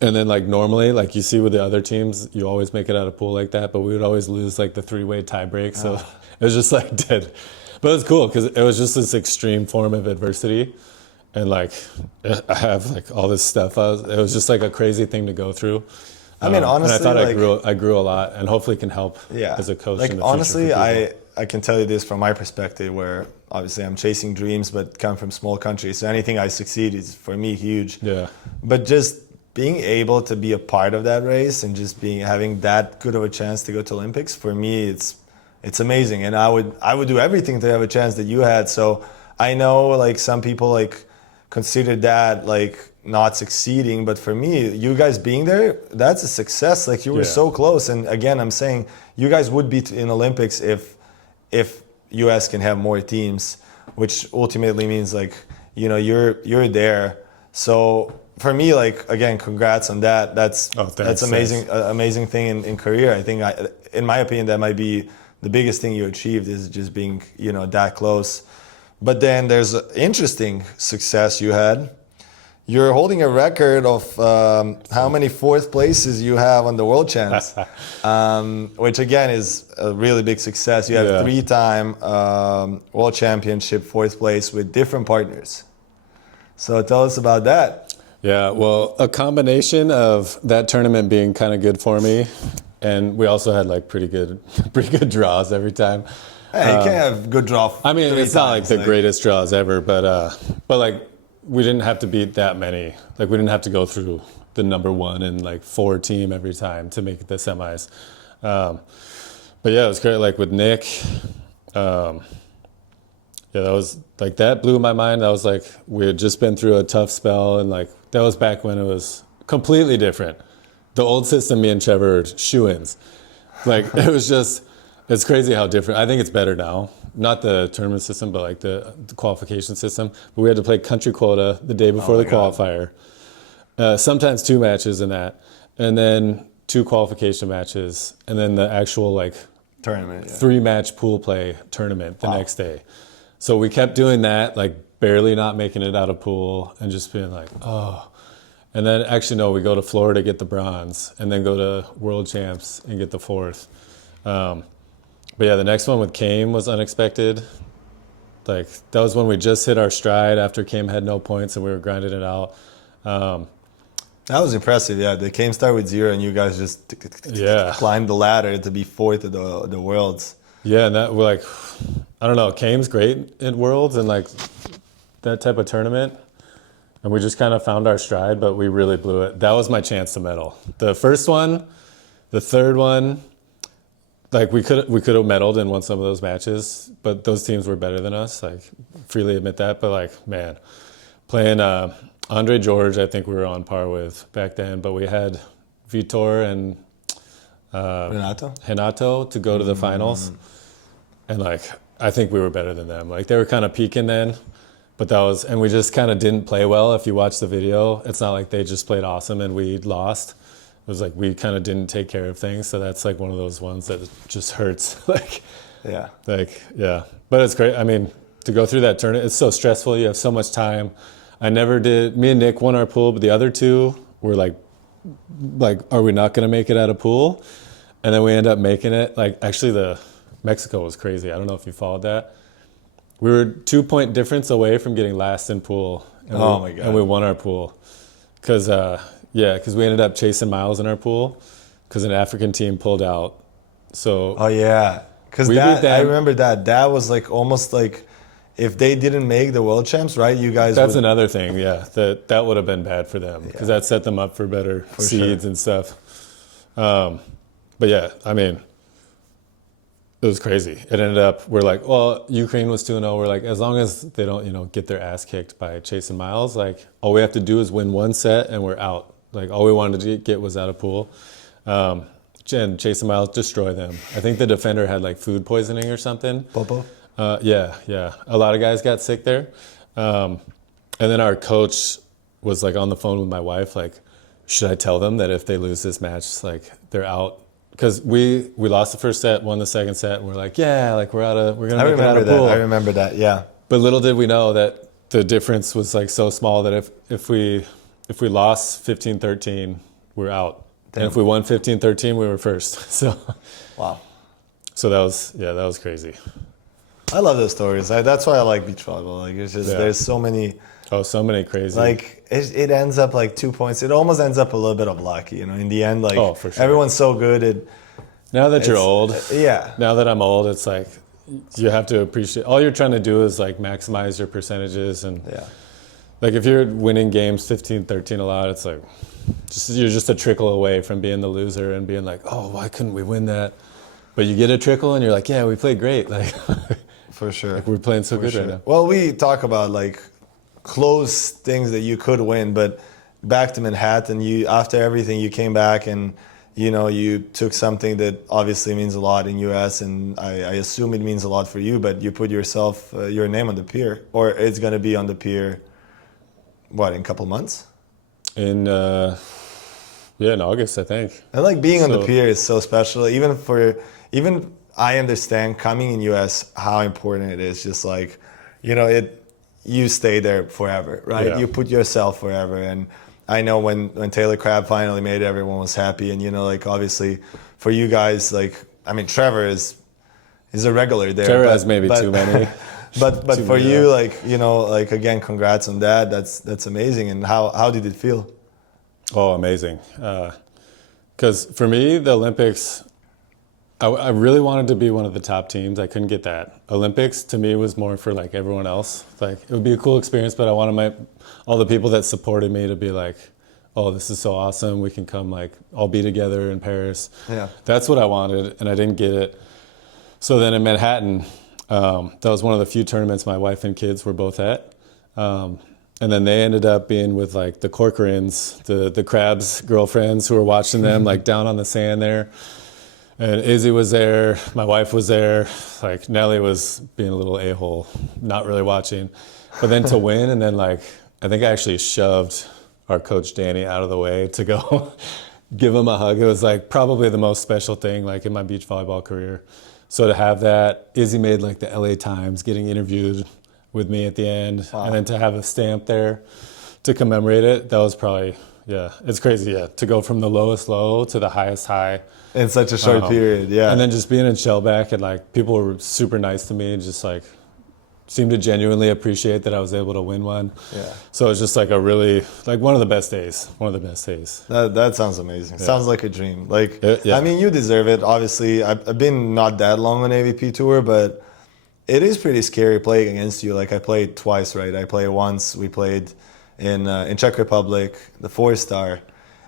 And then normally, you see with the other teams, you always make it out of pool like that, but we would always lose the 3-way tie break. So it was just dead. But it was cool because it was just this extreme form of adversity. And I have all this stuff. It was just a crazy thing to go through. I mean, honestly, and I thought I grew a lot, and hopefully can help as a coach in the honestly, future. I can tell you this from my perspective, where obviously I'm chasing dreams, but come from small countries. So anything I succeed is for me huge. Yeah. But just being able to be a part of that race and just having that good of a chance to go to Olympics, for me, it's amazing. And I would do everything to have a chance that you had. So I know some people consider that not succeeding, but for me, you guys being there, that's a success. You were so close. And again, I'm saying you guys would be in Olympics if US can have more teams, which ultimately means you're there. So for me, again, congrats on that. That's amazing, amazing thing in career. I think, in my opinion, that might be the biggest thing you achieved, is just being that close. But then there's an interesting success you had. You're holding a record of how many 4th places you have on the World Champs, which again is a really big success. You have 3-time World Championship 4th place with different partners. So tell us about that. Yeah, well, a combination of that tournament being kind of good for me, and we also had pretty good draws every time. Hey, you can't have good draw. I mean, it's not the greatest draws ever, but we didn't have to beat that many. We didn't have to go through the number 1 and 4 team every time to make the semis. But yeah, it was great. With Nick, that was that blew my mind. I was we had just been through a tough spell, and that was back when it was completely different. The old system, me and Trevor are shoo-ins. It was just, it's crazy how different. I think it's better now. Not the tournament system, but the qualification system. But we had to play country quota the day before the qualifier. Sometimes 2 matches in that, and then 2 qualification matches, and then the actual tournament, 3-match pool play tournament the next day. So we kept doing that, barely not making it out of pool, and just being oh. And then actually, no, we go to Florida, get the bronze, and then go to World Champs and get the 4th. But yeah, the next one with Kame was unexpected. That was when we just hit our stride after Kame had no points and we were grinding it out. That was impressive, yeah. The Kame started with 0 and you guys just climbed the ladder to be 4th at the Worlds. Yeah, and that we're I don't know, Kame's great at Worlds and that type of tournament. And we just kind of found our stride, but we really blew it. That was my chance to medal. The first one, the third one, we could have medaled and won some of those matches, but those teams were better than us. Freely admit that. But man, playing Andre George, I think we were on par with back then. But we had Vitor and Renato to go to the finals. And like, I think we were better than them. Like they were kind of peaking then, but and we just kind of didn't play well. If you watch the video, it's not like they just played awesome and we lost. It was like, we kind of didn't take care of things. So that's like one of those ones that just hurts. Yeah. But it's great. I mean, to go through that tournament, it's so stressful. You have so much time. Me and Nick won our pool, but the other two were like, are we not going to make it out of pool? And then we end up making it. Like, actually, Mexico was crazy. I don't know if you followed that. We were 2-point difference away from getting last in pool. My God. And we won our pool. Because we ended up chasing miles in our pool because an African team pulled out. So. Oh, yeah. Because I remember that. That was like almost like if they didn't make the world champs, right? You guys. That's another thing, yeah. That would have been bad for them because that set them up for better seeds and stuff. But yeah, I mean, it was crazy. It ended up, we're like, well, Ukraine was 2-0. We're like, as long as they don't, get their ass kicked by chasing miles, like all we have to do is win one set and we're out. Like all we wanted to get was out of pool. And chasing miles, destroy them. I think the defender had like food poisoning or something. Popo? Yeah. A lot of guys got sick there. And then our coach was like on the phone with my wife, like, should I tell them that if they lose this match, like they're out? Because we lost the first set, won the second set, and we're like, yeah, like we're gonna make it out of pool. I remember that, yeah. But little did we know that the difference was like so small that if we lost 15-13, we're out. Damn. And if we won 15-13, we were first. So wow. So that was crazy. I love those stories. That's why I like beach volleyball. Like it's just there's so many. Oh, so many crazy. Like it ends up like 2 points. It almost ends up a little bit of lucky, in the end. Like for sure. Everyone's so good. Now that you're old. Yeah. Now that I'm old, it's like you have to appreciate. All you're trying to do is like maximize your percentages and. Yeah. Like if you're winning games 15-13 a lot, it's like you're just a trickle away from being the loser and being like, oh, why couldn't we win that? But you get a trickle and you're like, yeah, we played great. Like for sure. Like we're playing so good right now. Well, we talk about like close things that you could win, but back to Manhattan, after everything you came back and you took something that obviously means a lot in US and I assume it means a lot for you, but you put your name on the pier, or it's going to be on the pier. What, in a couple months? In August, I think. And like being on the pier is so special. Even I understand coming in US how important it is. Just like, you stay there forever, right? Yeah. You put yourself forever. And I know when Taylor Crabb finally made it, everyone was happy. And like obviously for you guys, like Trevor is a regular there. Trevor has maybe too many. But for you, like again, congrats on that. That's amazing. And how did it feel? Oh, amazing. Because for me, the Olympics, I really wanted to be one of the top teams. I couldn't get that. Olympics to me was more for like everyone else. Like it would be a cool experience, but I wanted all the people that supported me to be like, oh, this is so awesome. We can come like all be together in Paris. Yeah. That's what I wanted, and I didn't get it. So then in Manhattan. That was one of the few tournaments my wife and kids were both at. And then they ended up being with like the Corcorans, the Crabs girlfriends who were watching them like down on the sand there. And Izzy was there, my wife was there, like Nelly was being a little a-hole, not really watching. But then to win, and then like, I think I actually shoved our coach Danny out of the way to go give him a hug. It was like probably the most special thing like in my beach volleyball career. So to have that, Izzy made like the LA Times getting interviewed with me at the end. Wow. And then to have a stamp there to commemorate it, that was probably, it's crazy, to go from the lowest low to the highest high. In such a short period, yeah. And then just being in Shellback and like people were super nice to me and just like seemed to genuinely appreciate that I was able to win one. Yeah. So it's just like a really, like one of the best days. That sounds amazing. Yeah. Sounds like a dream. Like, I mean, you deserve it. Obviously, I've been not that long on AVP Tour, but it is pretty scary playing against you. Like I played twice, right? I played once. We played in Czech Republic, the 4-star.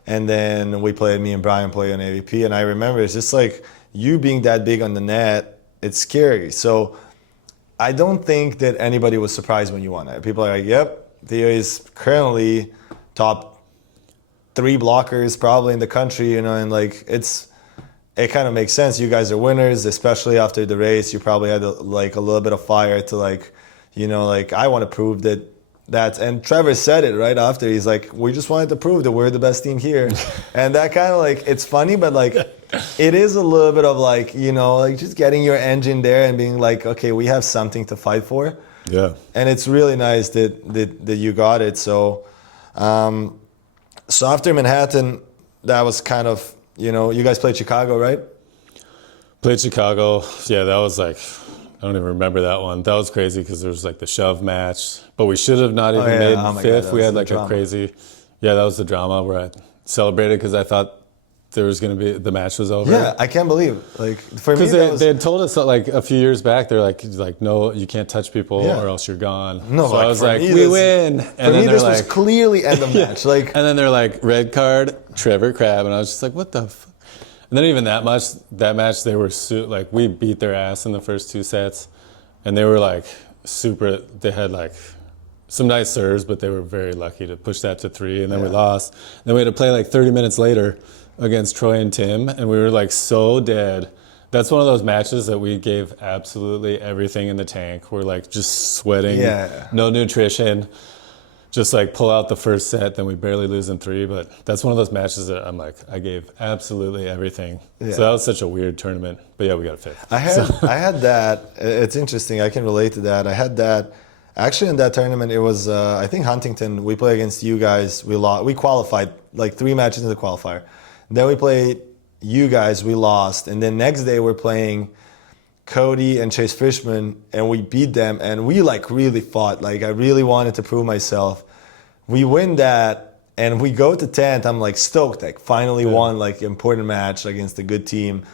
And then me and Brian played on AVP. And I remember it's just like you being that big on the net, it's scary. So I don't think that anybody was surprised when you won it. People are like, yep, Theo is currently top 3 blockers probably in the country, and like it kind of makes sense. You guys are winners, especially after the race. You probably had like a little bit of fire to like, you know, like I want to prove that. And Trevor said it right after. He's like, we just wanted to prove that we're the best team here. And that kind of like, it's funny, but like, it is a little bit of like, you know, like just getting your engine there and being like, okay, we have something to fight for. Yeah. And it's really nice that you got it. So, so after Manhattan, that was kind of, you know, you guys played Chicago, right? Played Chicago. Yeah, that was like, I don't even remember that one. That was crazy because there was like the shove match. But we should have not even made fifth. We had like a crazy, that was the drama where I celebrated because I thought there was going to be, the match was over. Yeah, I can't believe, like, for me, because they had told us that, like a few years back, they're like, no, you can't touch people or else you're gone. No, so like, I was like, we win. And for me, this was clearly end of match. Like, and then they're like, red card, Trevor Crabb, and I was just like, what the fuck? And then even that match, they were like, we beat their ass in the first 2 sets, and they were like super. They had like some nice serves, but they were very lucky to push that to 3, and then we lost. Then we had to play like 30 minutes later against Troy and Tim, and we were like so dead. That's one of those matches that we gave absolutely everything in the tank. We're like just sweating, no nutrition, just like pull out the first set, then we barely lose in 3. But that's one of those matches that I'm like, I gave absolutely everything. So that was such a weird tournament. But yeah, we got a fifth. I had that. It's interesting. I can relate to that. I had that. Actually, in that tournament, it was, I think Huntington, we played against you guys. We qualified like 3 matches in the qualifier. Then we played you guys, we lost. And then next day we're playing Cody and Chase Fishman, and we beat them. And we like really fought. Like I really wanted to prove myself. We win that, and we go to 10th. I'm like stoked, like finally won like important match against a good team.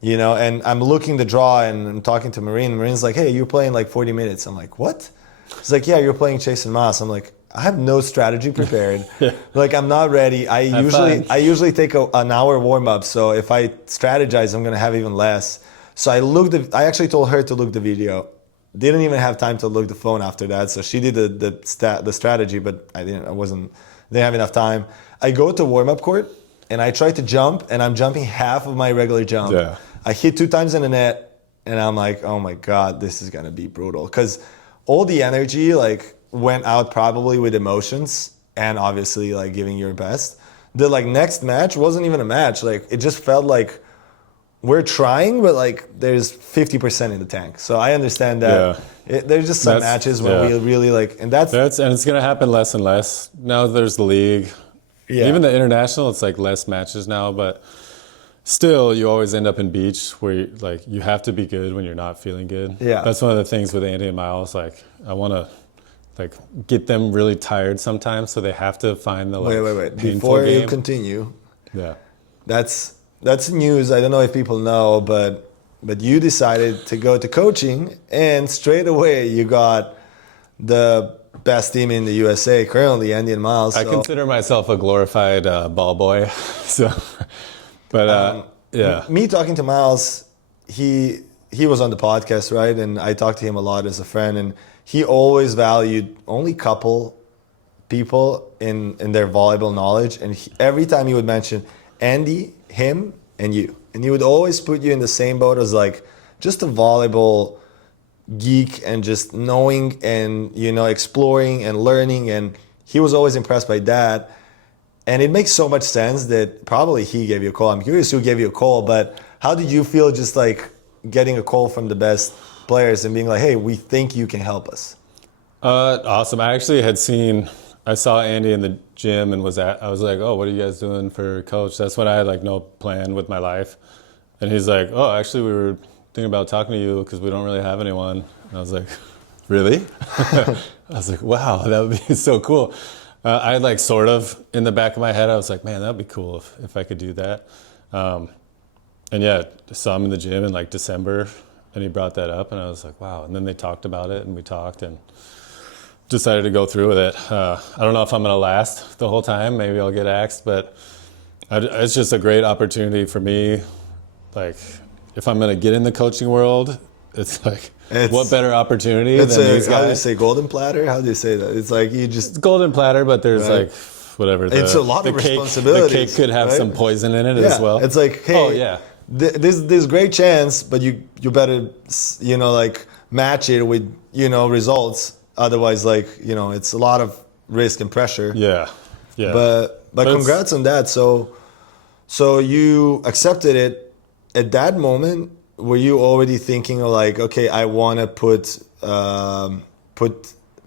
You know, and I'm looking the draw and I'm talking to Marine. Marine's like, hey, you're playing like 40 minutes. I'm like, what? He's like, yeah, you're playing Chase and Moss. I'm like, I have no strategy prepared. Like I'm not ready. I usually take an hour warm up. So if I strategize, I'm gonna have even less. So I actually told her to look the video. Didn't even have time to look the phone after that. So she did the strategy, but I didn't have enough time. I go to warm up court and I try to jump, and I'm jumping half of my regular jump. Yeah. I hit 2 times in the net, and I'm like, oh my God, this is gonna be brutal. Because all the energy like went out probably with emotions and obviously like giving your best. The like next match wasn't even a match. Like it just felt like we're trying, but like there's 50% in the tank. So I understand that there's just some matches where we really like, and that's and it's gonna happen less and less. Now there's the league. Yeah. Even the international, it's like less matches now, but still you always end up in beach where you have to be good when you're not feeling good. Yeah. That's one of the things with Andy and Miles. Like I wanna like get them really tired sometimes, so they have to find the like wait. Before you continue, that's news. I don't know if people know, but you decided to go to coaching, and straight away you got the best team in the USA currently, Andy and Miles. So. I consider myself a glorified ball boy. So, but me talking to Miles, he was on the podcast, right? And I talked to him a lot as a friend, and he always valued only couple people in their volleyball knowledge. And every time he would mention Andy, him, and you. And he would always put you in the same boat as like just a volleyball geek and just knowing and, you know, exploring and learning. And he was always impressed by that. And it makes so much sense that probably he gave you a call. I'm curious who gave you a call, but how did you feel just like getting a call from the best players and being like, hey, we think you can help us? Awesome. I actually I saw Andy in the gym and I was like, oh, what are you guys doing for coach? That's when I had like no plan with my life. And he's like, oh, actually we were thinking about talking to you because we don't really have anyone. And I was like, really? I was like, wow, that would be so cool. I had like sort of in the back of my head, I was like, man, that'd be cool if I could do that. And yeah, saw him in the gym in like December, and he brought that up, and I was like, wow. And then they talked about it, and we talked, and decided to go through with it. I don't know if I'm going to last the whole time. Maybe I'll get axed, but it's just a great opportunity for me. Like, if I'm going to get in the coaching world, it's like, what better opportunity than these guys? How do you say golden platter? How do you say that? It's like it's golden platter, but there's like whatever. It's a lot of responsibility. The cake could have some poison in it as well. It's like, hey, There's great chance, but you better, like match it with, results. Otherwise, like, it's a lot of risk and pressure. Yeah. Yeah. But congrats on that. So you accepted it at that moment. Were you already thinking of like, okay, I want to put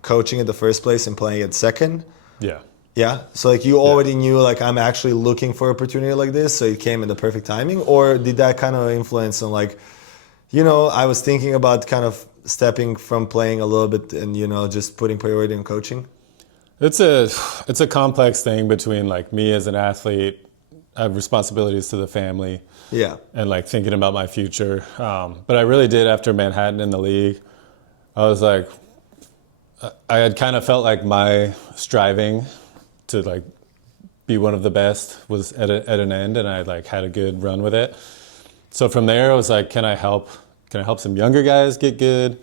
coaching at the first place and playing at second? Yeah. Yeah. So like you already knew like I'm actually looking for an opportunity like this, so it came in the perfect timing, or did that kind of influence on like, I was thinking about kind of stepping from playing a little bit and just putting priority on coaching? It's a complex thing between like me as an athlete, I have responsibilities to the family. Yeah. And like thinking about my future. But I really did after Manhattan in the league. I was like, I had kind of felt like my striving to like be one of the best was at an end, and I like had a good run with it. So from there, I was like, can I help some younger guys get good?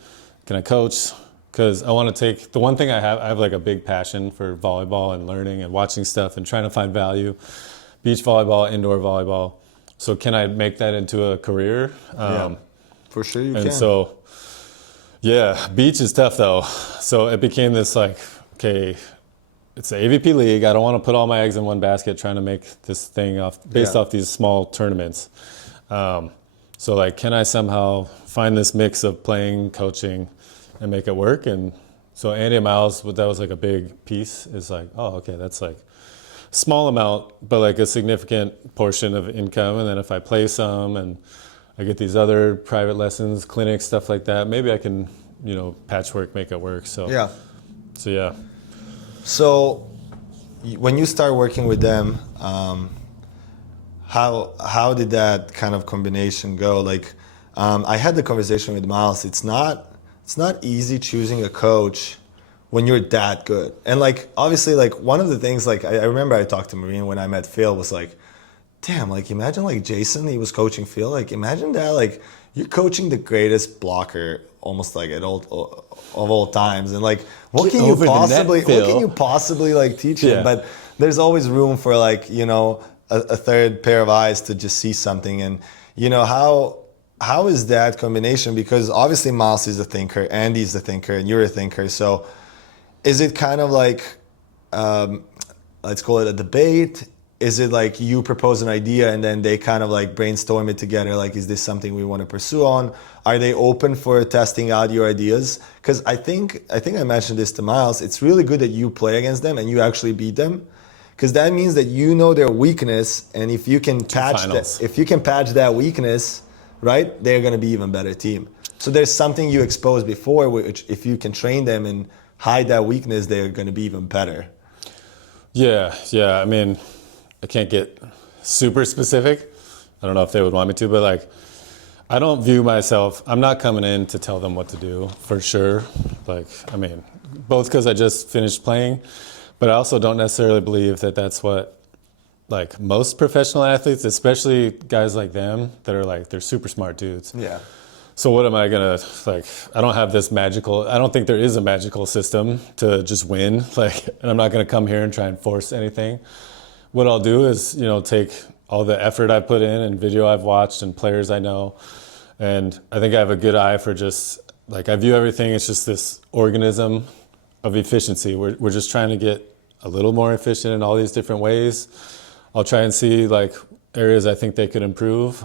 Can I coach? Because I want to take the one thing I have like a big passion for volleyball and learning and watching stuff and trying to find value. Beach volleyball, indoor volleyball. So can I make that into a career? Yeah, for sure you can. And so, yeah, beach is tough though. So it became this like, okay, it's the AVP league. I don't want to put all my eggs in one basket trying to make this thing based off these small tournaments. So like, can I somehow find this mix of playing, coaching, and make it work? And so Andy and Miles, that was like a big piece. Is like, oh, okay, that's like small amount, but like a significant portion of income. And then if I play some and I get these other private lessons, clinics, stuff like that, maybe I can, patchwork, make it work. So yeah. So when you start working with them, how did that kind of combination go? Like, I had the conversation with Miles. It's not easy choosing a coach when you're that good. And like, obviously, like one of the things, like I remember I talked to Marine when I met Phil, was like, damn, like imagine like Jason, he was coaching Phil. Like imagine that, like you're coaching the greatest blocker almost like of all times. And like, what can you possibly like teach him? But there's always room for like, a third pair of eyes to just see something. And how is that combination? Because obviously Miles is a thinker, Andy's a thinker, and you're a thinker. So is it kind of like, let's call it a debate? Is it like you propose an idea and then they kind of like brainstorm it together? Like, is this something we want to pursue on? Are they open for testing out your ideas? Because I think I mentioned this to Miles. It's really good that you play against them and you actually beat them, because that means that you know their weakness, and if you can patch that weakness, right, they're going to be even better team. So there's something you exposed before, which if you can train them and hide that weakness, they're going to be even better. Yeah. I mean, I can't get super specific. I don't know if they would want me to, but like, I don't view myself, I'm not coming in to tell them what to do, for sure. Like, I mean, both because I just finished playing, but I also don't necessarily believe that that's what like most professional athletes, especially guys like them that are like, they're super smart dudes. Yeah. So what am I gonna, like, I don't have this magical, I don't think there is a magical system to just win. Like, and I'm not gonna come here and try and force anything. What I'll do is, take all the effort I put in and video I've watched and players I know. And I think I have a good eye for just, like, I view everything as just this organism of efficiency. We're just trying to get a little more efficient in all these different ways. I'll try and see, like, areas I think they could improve,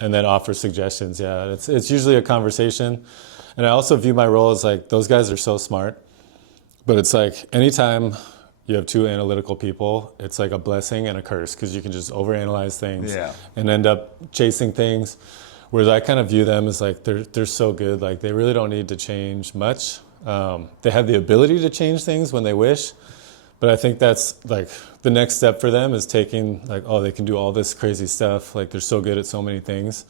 and then offer suggestions. Yeah, it's usually a conversation. And I also view my role as, like, those guys are so smart. But it's like, anytime you have two analytical people, it's like a blessing and a curse, because you can just overanalyze things and end up chasing things. Whereas I kind of view them as like, they're so good, like they really don't need to change much. They have the ability to change things when they wish, but I think that's like the next step for them is taking like, oh, they can do all this crazy stuff. Like they're so good at so many things,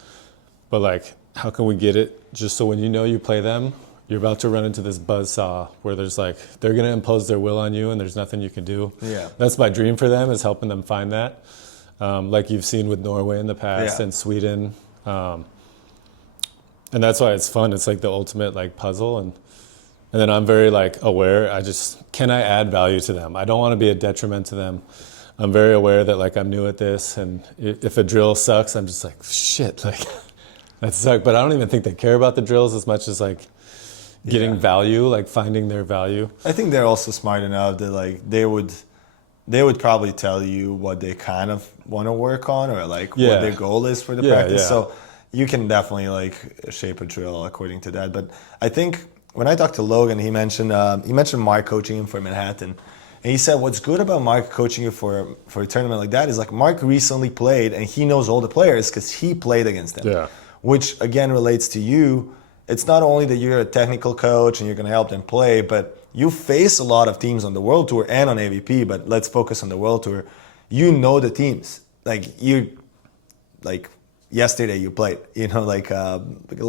but like, how can we get it just so when you play them, you're about to run into this buzzsaw where there's like, they're going to impose their will on you and there's nothing you can do. Yeah. That's my dream for them, is helping them find that. Like you've seen with Norway in the past and Sweden. And that's why it's fun. It's like the ultimate like puzzle. And then I'm very like aware. Can I add value to them? I don't want to be a detriment to them, I'm very aware that like I'm new at this, and if a drill sucks, I'm just like, shit, like that sucked. But I don't even think they care about the drills as much as like getting value, like finding their value. I think they're also smart enough that like they would probably tell you what they kind of want to work on, or like what their goal is for the practice. Yeah. So you can definitely like shape a drill according to that. But I think when I talked to Logan, he mentioned Mark coaching him for Manhattan. And he said what's good about Mark coaching you for a tournament like that is like Mark recently played and he knows all the players because he played against them. Yeah. Which again relates to you. It's not only that you're a technical coach and you're going to help them play, but you face a lot of teams on the World Tour and on AVP, but let's focus on the World Tour. You know the teams. Like yesterday you played, like a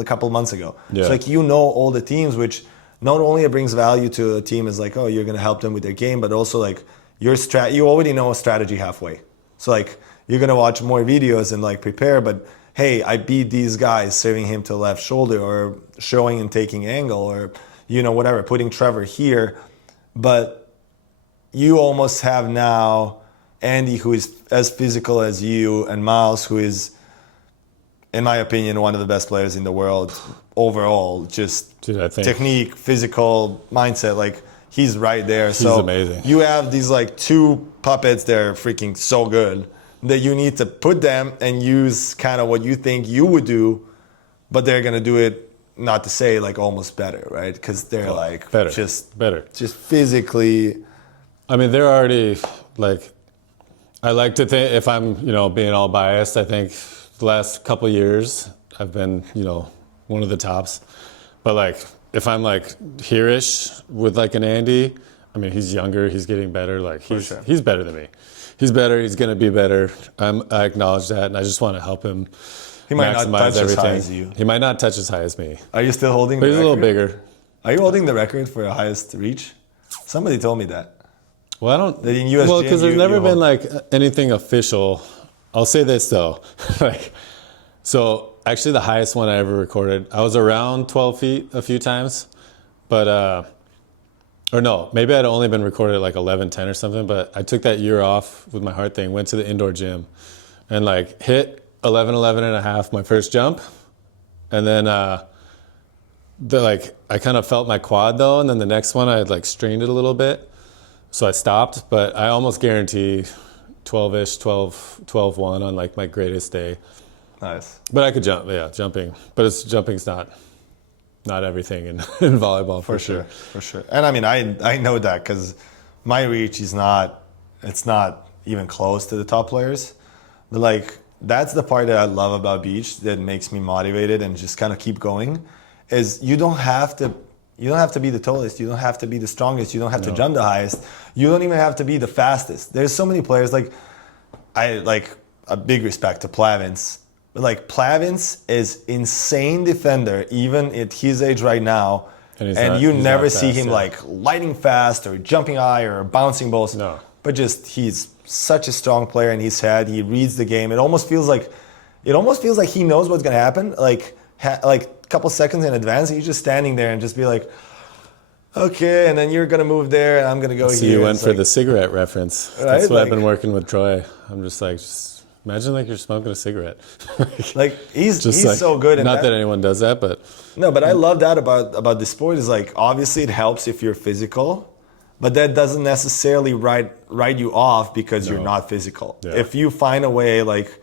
couple months ago. Yeah. So like you know all the teams, which not only it brings value to a team as like, oh, you're going to help them with their game, but also like you already know a strategy halfway. So like you're going to watch more videos and like prepare, but hey, I beat these guys serving him to the left shoulder or showing and taking angle or, whatever, putting Trevor here. But you almost have now Andy, who is as physical as you, and Miles, who is, in my opinion, one of the best players in the world overall. Just technique, physical, mindset, like he's right there. He's amazing. You have these like two puppets that are freaking so good that you need to put them and use kind of what you think you would do, but they're going to do it, not to say like almost better, right? Because they're better. Just physically. I mean, they're already like, I like to think, if I'm, being all biased, I think the last couple of years I've been, one of the tops. But like, if I'm like here-ish with like an Andy, I mean, he's younger, he's getting better. Like he's better than me. He's better. He's going to be better. I acknowledge that, and I just want to help him. He might maximize not touch everything. as high as you. He might not touch as high as me. Are you still holding but the he's record? A little bigger. Are you holding the record for the highest reach? Somebody told me that. Well, I don't. That in US well, because there's never been hold... like anything official. I'll say this though, so actually the highest one I ever recorded, I was around 12 feet a few times, but. Or no, maybe I'd only been recorded at like 11:10 or something, but I took that year off with my heart thing, went to the indoor gym and like hit 11 and a half my first jump. And then I kind of felt my quad though. And then the next one I had like strained it a little bit. So I stopped, but I almost guarantee 12-ish, 12-1 on like my greatest day. Nice. But I could jump, jumping. But jumping's not everything in volleyball for sure. For sure. And I mean, I know that because my reach is not even close to the top players. But like, that's the part that I love about beach that makes me motivated and just kind of keep going is you don't have to be the tallest. You don't have to be the strongest. You don't have to jump the highest. You don't even have to be the fastest. There's so many players I like a big respect to Plavins. But like Plavins is insane defender, even at his age right now. And you never see him like lighting fast or jumping high or bouncing balls. No. But just he's such a strong player in his head. He reads the game. It almost feels like he knows what's gonna happen. Like a couple seconds in advance, and he's just standing there and just be like, okay, and then you're gonna move there, and I'm gonna go here. So you went for the cigarette reference. Right? That's what I've been working with Troy. I'm just like, imagine like you're smoking a cigarette. like he's so good. Not that anyone does that, but no. But I love that about the sport is like obviously it helps if you're physical, but that doesn't necessarily write you off because you're not physical. Yeah. If you find a way like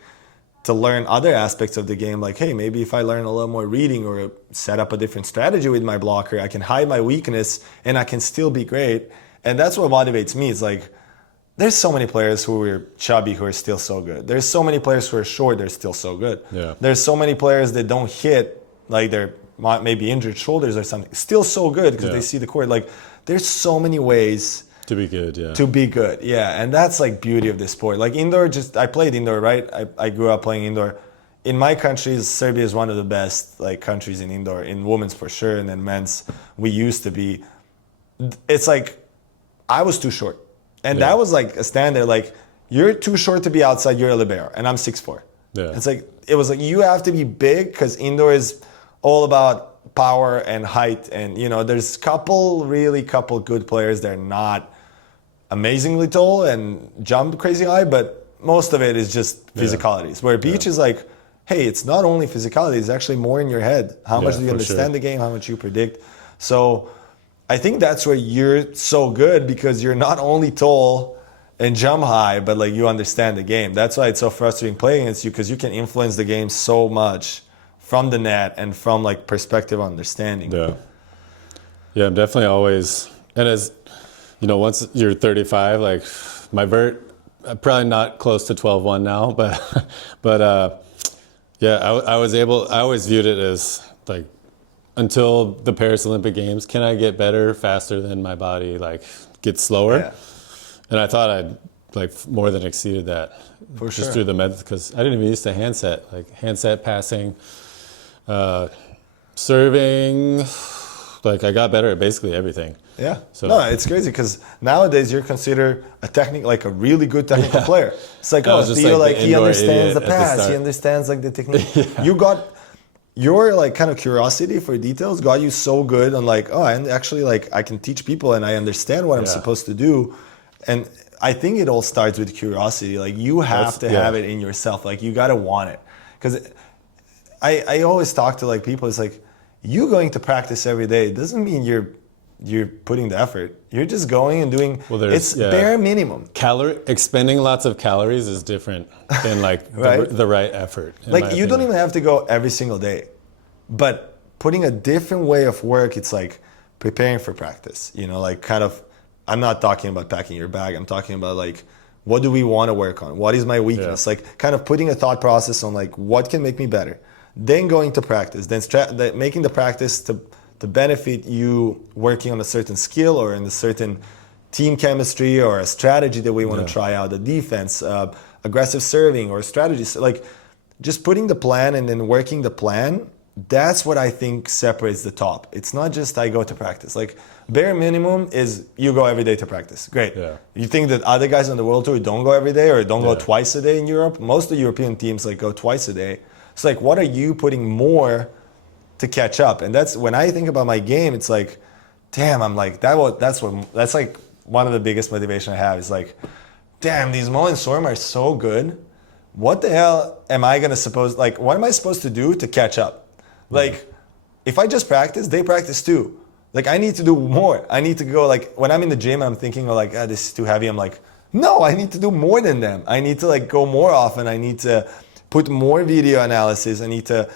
to learn other aspects of the game, like hey, maybe if I learn a little more reading or set up a different strategy with my blocker, I can hide my weakness and I can still be great. And that's what motivates me. It's like. There's so many players who are chubby who are still so good. There's so many players who are short, they're still so good. Yeah. There's so many players that don't hit, like they're maybe injured shoulders or something, still so good because they see the court. Like there's so many ways to be good, And that's like beauty of this sport. Like indoor, I played indoor, right? I grew up playing indoor. In my country, Serbia is one of the best like countries in indoor, in women's for sure, and then men's. We used to be. It's like I was too short. And that was like a standard, like, you're too short to be outside, you're a libero, and I'm 6'4". Yeah. It was like, you have to be big, because indoor is all about power and height, and, there's couple good players that are not amazingly tall and jump crazy high, but most of it is just physicalities. Where beach is like, hey, it's not only physicality, it's actually more in your head. How much do you understand the game, how much you predict. So I think that's where you're so good, because you're not only tall and jump high, but like you understand the game. That's why it's so frustrating playing against you, because you can influence the game so much from the net and from like perspective understanding. Yeah, I'm definitely always, and as you know, once you're 35, like my vert, I'm probably not close to 12-1 now, but yeah, I always viewed it as like, until the Paris Olympic Games, can I get better faster than my body like gets slower? Yeah. And I thought I'd like more than exceeded that just through the method, because I didn't even use the handset, like handset passing, serving. Like I got better at basically everything. Yeah. So, no, it's crazy, because nowadays you're considered like a really good technical player. It's like, Theo, like he understands the pass, he understands like the technique. You got your like kind of curiosity for details got you so good on like, and actually like I can teach people and I understand what I'm supposed to do. And I think it all starts with curiosity. Like you have to have it in yourself. Like you gotta want it. Because I always talk to like people, it's like, you going to practice every day doesn't mean you're putting the effort. You're just going and doing. It's bare minimum. Expending lots of calories is different than like the right effort. Like you don't even have to go every single day, but putting a different way of work. It's like preparing for practice. You know, like kind of. I'm not talking about packing your bag. I'm talking about like, what do we want to work on? What is my weakness? Like kind of putting a thought process on like what can make me better. Then going to practice, then making the practice to benefit you working on a certain skill or in a certain team chemistry or a strategy that we want to try out, the defense, aggressive serving or strategies. Like just putting the plan and then working the plan, that's what I think separates the top. It's not just I go to practice. Like bare minimum is you go every day to practice. Great. Yeah. You think that other guys on the World Tour don't go every day or don't go twice a day in Europe? Most of the European teams like go twice a day. It's like, what are you putting more to catch up? And that's when I think about my game. It's like, damn, I'm like that's like one of the biggest motivation I have is like, damn, these Mo and Storm are so good. What the hell am I gonna what am I supposed to do to catch up? Like, if I just practice, they practice too. Like, I need to do more. I need to go like when I'm in the gym, I'm thinking of like, this is too heavy. I'm like, no, I need to do more than them. I need to like go more often. I need to put more video analysis. I need to,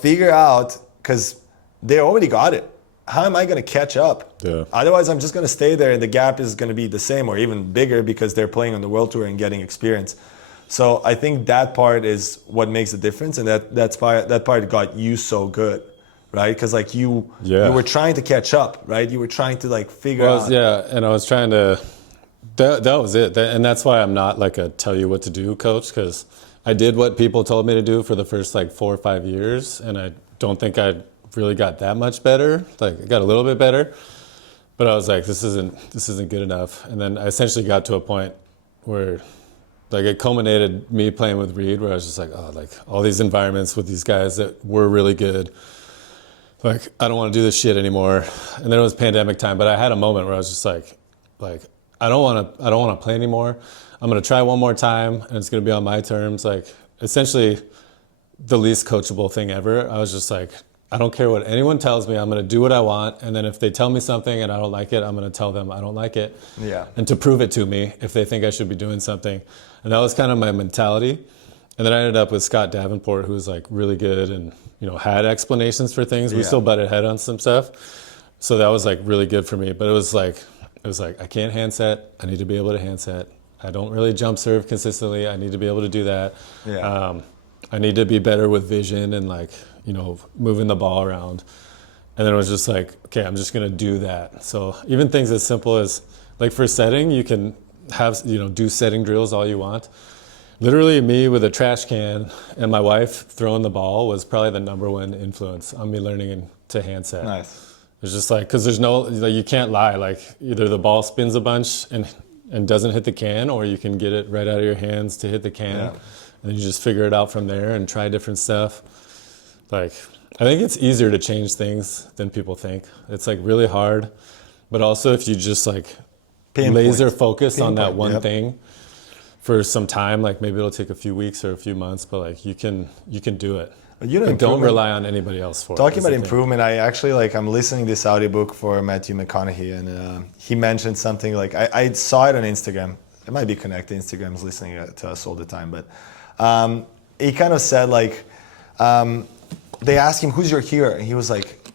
figure out, because they already got it. How am I going to catch up? Yeah. Otherwise, I'm just going to stay there and the gap is going to be the same or even bigger because they're playing on the World Tour and getting experience. So I think that part is what makes the difference, and that part got you so good, right? Because like you were trying to catch up, right? You were trying to like figure out. Yeah, and I was trying to. That was it, and that's why I'm not like a tell you what to do coach, because I did what people told me to do for the first like 4 or 5 years, and I don't think I really got that much better. Like I got a little bit better, but I was like, this isn't good enough. And then I essentially got to a point where, like, it culminated me playing with Reed, where I was just like, like all these environments with these guys that were really good. Like I don't want to do this shit anymore. And then it was pandemic time, but I had a moment where I was just like I don't want to play anymore. I'm going to try one more time, and it's going to be on my terms. Like, essentially, the least coachable thing ever. I was just like, I don't care what anyone tells me. I'm going to do what I want, and then if they tell me something and I don't like it, I'm going to tell them I don't like it. Yeah. And to prove it to me if they think I should be doing something. And that was kind of my mentality. And then I ended up with Scott Davenport, who was like really good and had explanations for things. We still butted head on some stuff, so that was like really good for me. But it was like I can't handset. I need to be able to handset. I don't really jump serve consistently. I need to be able to do that. Yeah. I need to be better with vision and like, moving the ball around. And then it was just like, okay, I'm just going to do that. So even things as simple as like for setting, you can have, do setting drills all you want. Literally me with a trash can and my wife throwing the ball was probably the #1 influence on me learning to handset. Nice. It's just like, because there's no, like, you can't lie. Like either the ball spins a bunch and doesn't hit the can, or you can get it right out of your hands to hit the can. Yeah. And then you just figure it out from there and try different stuff. Like, I think it's easier to change things than people think. It's like really hard. But also if you just like laser focused on that one thing for some time. Like maybe it'll take a few weeks or a few months, but like you can do it. And don't rely on anybody else for it. Talking about improvement, I actually I'm listening to this audiobook for Matthew McConaughey, and he mentioned something like I saw it on Instagram. It might be connected. Instagram's listening to us all the time, but he kind of said they asked him, "Who's your hero?" And he was like,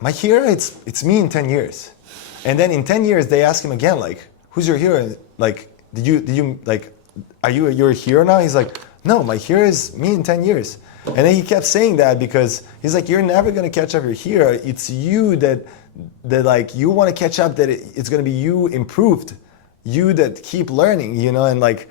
"My hero, it's me in 10 years." And then in 10 years, they asked him again, like, "Who's your hero?" Like, did you are you your hero now? He's like, "No, my hero is me in 10 years." And then he kept saying that because he's like, you're never going to catch up your hero. It's you that like you want to catch up, that it's going to be you improved, you that keep learning, and like,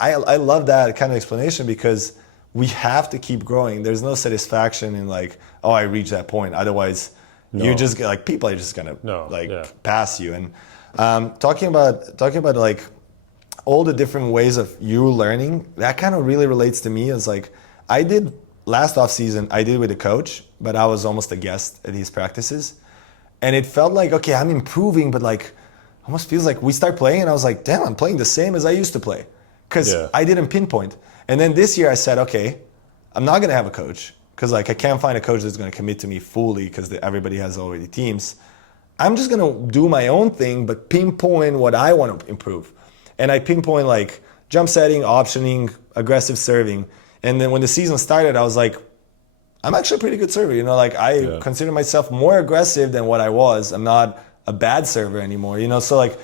I love that kind of explanation because we have to keep growing. There's no satisfaction in like, oh, I reached that point. Otherwise, you just like people are just going to pass you. And talking about like all the different ways of you learning, that kind of really relates to me. As like, I did last off season, I did with a coach, but I was almost a guest at his practices. And it felt like, okay, I'm improving, but like, almost feels like we start playing and I was like, damn, I'm playing the same as I used to play. Because I didn't pinpoint. And then this year I said, okay, I'm not going to have a coach because like I can't find a coach that's going to commit to me fully because everybody has already teams. I'm just going to do my own thing, but pinpoint what I want to improve. And I pinpoint like jump setting, optioning, aggressive serving. And then when the season started, I was like, I'm actually a pretty good server. Like I consider myself more aggressive than what I was. I'm not a bad server anymore, So like,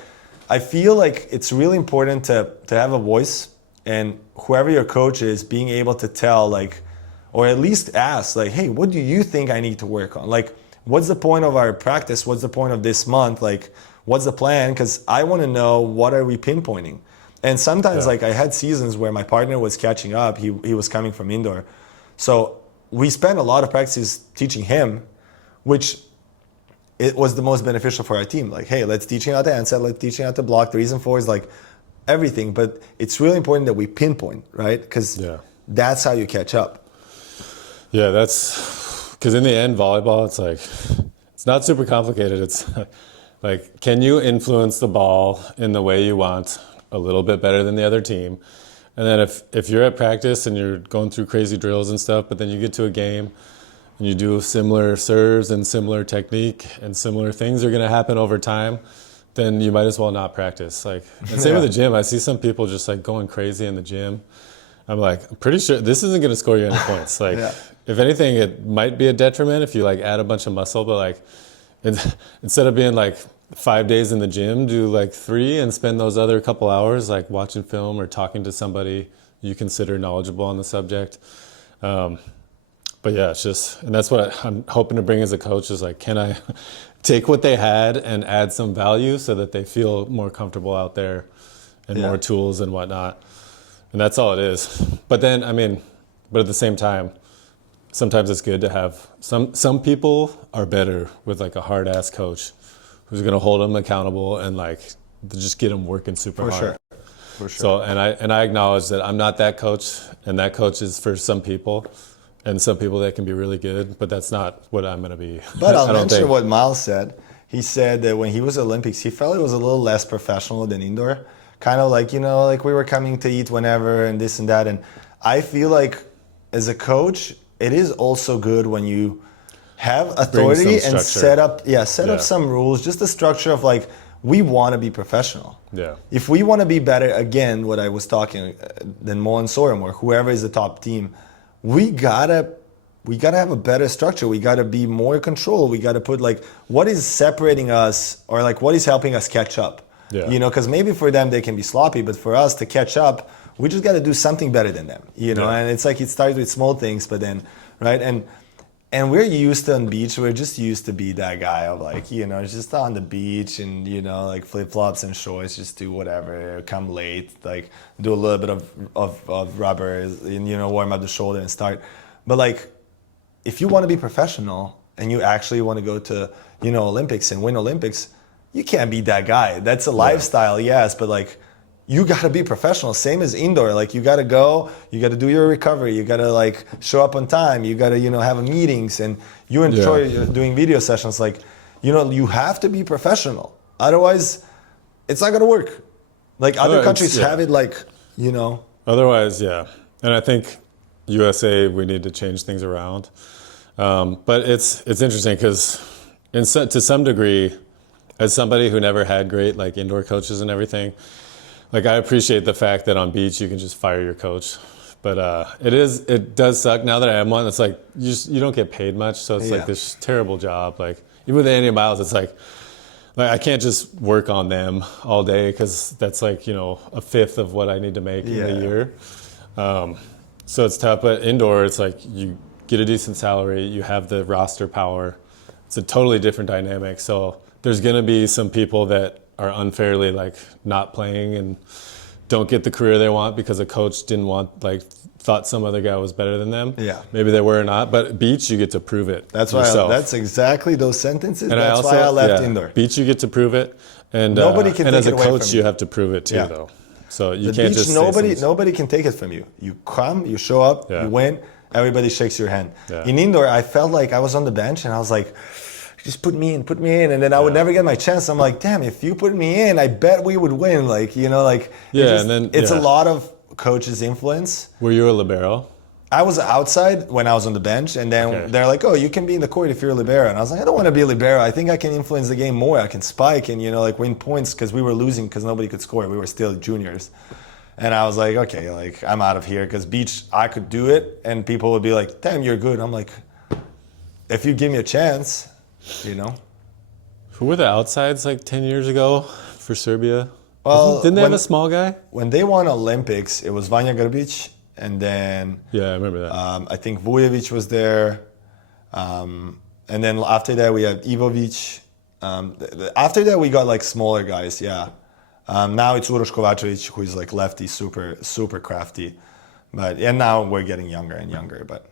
I feel like it's really important to have a voice, and whoever your coach is, being able to tell like, or at least ask like, hey, what do you think I need to work on? Like, what's the point of our practice? What's the point of this month? Like, what's the plan? Because I want to know what are we pinpointing. And sometimes like I had seasons where my partner was catching up. He was coming from indoor. So we spent a lot of practices teaching him, which it was the most beneficial for our team. Like, hey, let's teach him how to answer, let's teach him how to block. The reason for is like everything. But it's really important that we pinpoint, right? Because that's how you catch up. Yeah, that's because in the end, volleyball, it's like, it's not super complicated. It's like, can you influence the ball in the way you want a little bit better than the other team? And then if you're at practice and you're going through crazy drills and stuff, but then you get to a game and you do similar serves and similar technique and similar things are going to happen over time, then you might as well not practice. Like, and same with the gym. I see some people just like going crazy in the gym. I'm like, I'm pretty sure this isn't going to score you any points. Like, if anything, it might be a detriment if you like add a bunch of muscle, but like instead of being like 5 days in the gym, do like 3 and spend those other couple hours like watching film or talking to somebody you consider knowledgeable on the subject. But yeah, it's just, and that's what I'm hoping to bring as a coach is like, can I take what they had and add some value so that they feel more comfortable out there and more tools and whatnot. And that's all it is. But then, but at the same time, sometimes it's good to have some people are better with like a hard ass coach who's going to hold them accountable and like just get them working super hard. For sure. So, and I acknowledge that I'm not that coach, and that coach is for some people, and some people that can be really good, but that's not what I'm going to be. But I'll mention what Miles said. He said that when he was at Olympics, he felt it was a little less professional than indoor. Kind of like, like we were coming to eat whenever and this and that. And I feel like as a coach, it is also good when you have authority and set up some rules, just the structure of like, we want to be professional. Yeah. If we want to be better, again, what I was talking, than Mo and Sorum or whoever is the top team, we gotta have a better structure. We gotta be more control. We gotta put like, what is separating us or like what is helping us catch up? Yeah. Because maybe for them they can be sloppy, but for us to catch up, we just gotta do something better than them. And it's like it starts with small things, but then, right? And we're used to on beach, we're just used to be that guy of like, just on the beach and, like flip-flops and shorts, just do whatever, come late, like do a little bit of rubber, and, warm up the shoulder and start. But like, if you want to be professional and you actually want to go to, Olympics and win Olympics, you can't be that guy. That's a lifestyle, yes, but like, you got to be professional, same as indoor. Like, you got to go, you got to do your recovery, you got to like show up on time, you got to, have meetings, and you enjoy doing video sessions. Like, you have to be professional. Otherwise, it's not going to work. Like other countries yeah. have it like, you know. Otherwise, yeah. And I think USA, we need to change things around. But it's interesting because to some degree, as somebody who never had great like indoor coaches and everything, like I appreciate the fact that on beach you can just fire your coach. But it does suck now that I am one. It's like you don't get paid much, so it's like this terrible job. Like even with Andy Miles, it's like I can't just work on them all day because that's like, you know, a fifth of what I need to make in a year. So it's tough. But indoor, it's like you get a decent salary, you have the roster power. It's a totally different dynamic. So there's going to be some people that are unfairly like not playing and don't get the career they want because a coach thought some other guy was better than them. Yeah. Maybe they were or not, but beach, you get to prove it. That's yourself. why that's exactly those sentences. And that's why I left indoor. Beach, you get to prove it. And nobody can and take as a it away coach, from you have to prove it too, though. So you the can't beach, just nobody can take it from you. You come, you show up, you win, everybody shakes your hand. Yeah. In indoor, I felt like I was on the bench and I was like, just put me in, and then I would never get my chance. I'm like, damn, if you put me in, I bet we would win. Like, you know, like and then it's a lot of coaches' influence. Were you a libero? I was outside when I was on the bench, and then they're like, oh, you can be in the court if you're a libero. And I was like, I don't want to be a libero. I think I can influence the game more. I can spike and, you know, like win points because we were losing because nobody could score. We were still juniors. And I was like, okay, like I'm out of here because beach, I could do it. And people would be like, damn, you're good. I'm like, if you give me a chance, you know. Who were the outsides like 10 years ago for Serbia? Well, didn't they have a small guy? When they won Olympics, it was Vanja Grbić, and then I remember that. I think Vujović was there, and then after that we had Ivović. After that we got like smaller guys. Now it's Uroš Kovačević, who is like lefty, super crafty, and now we're getting younger and younger. But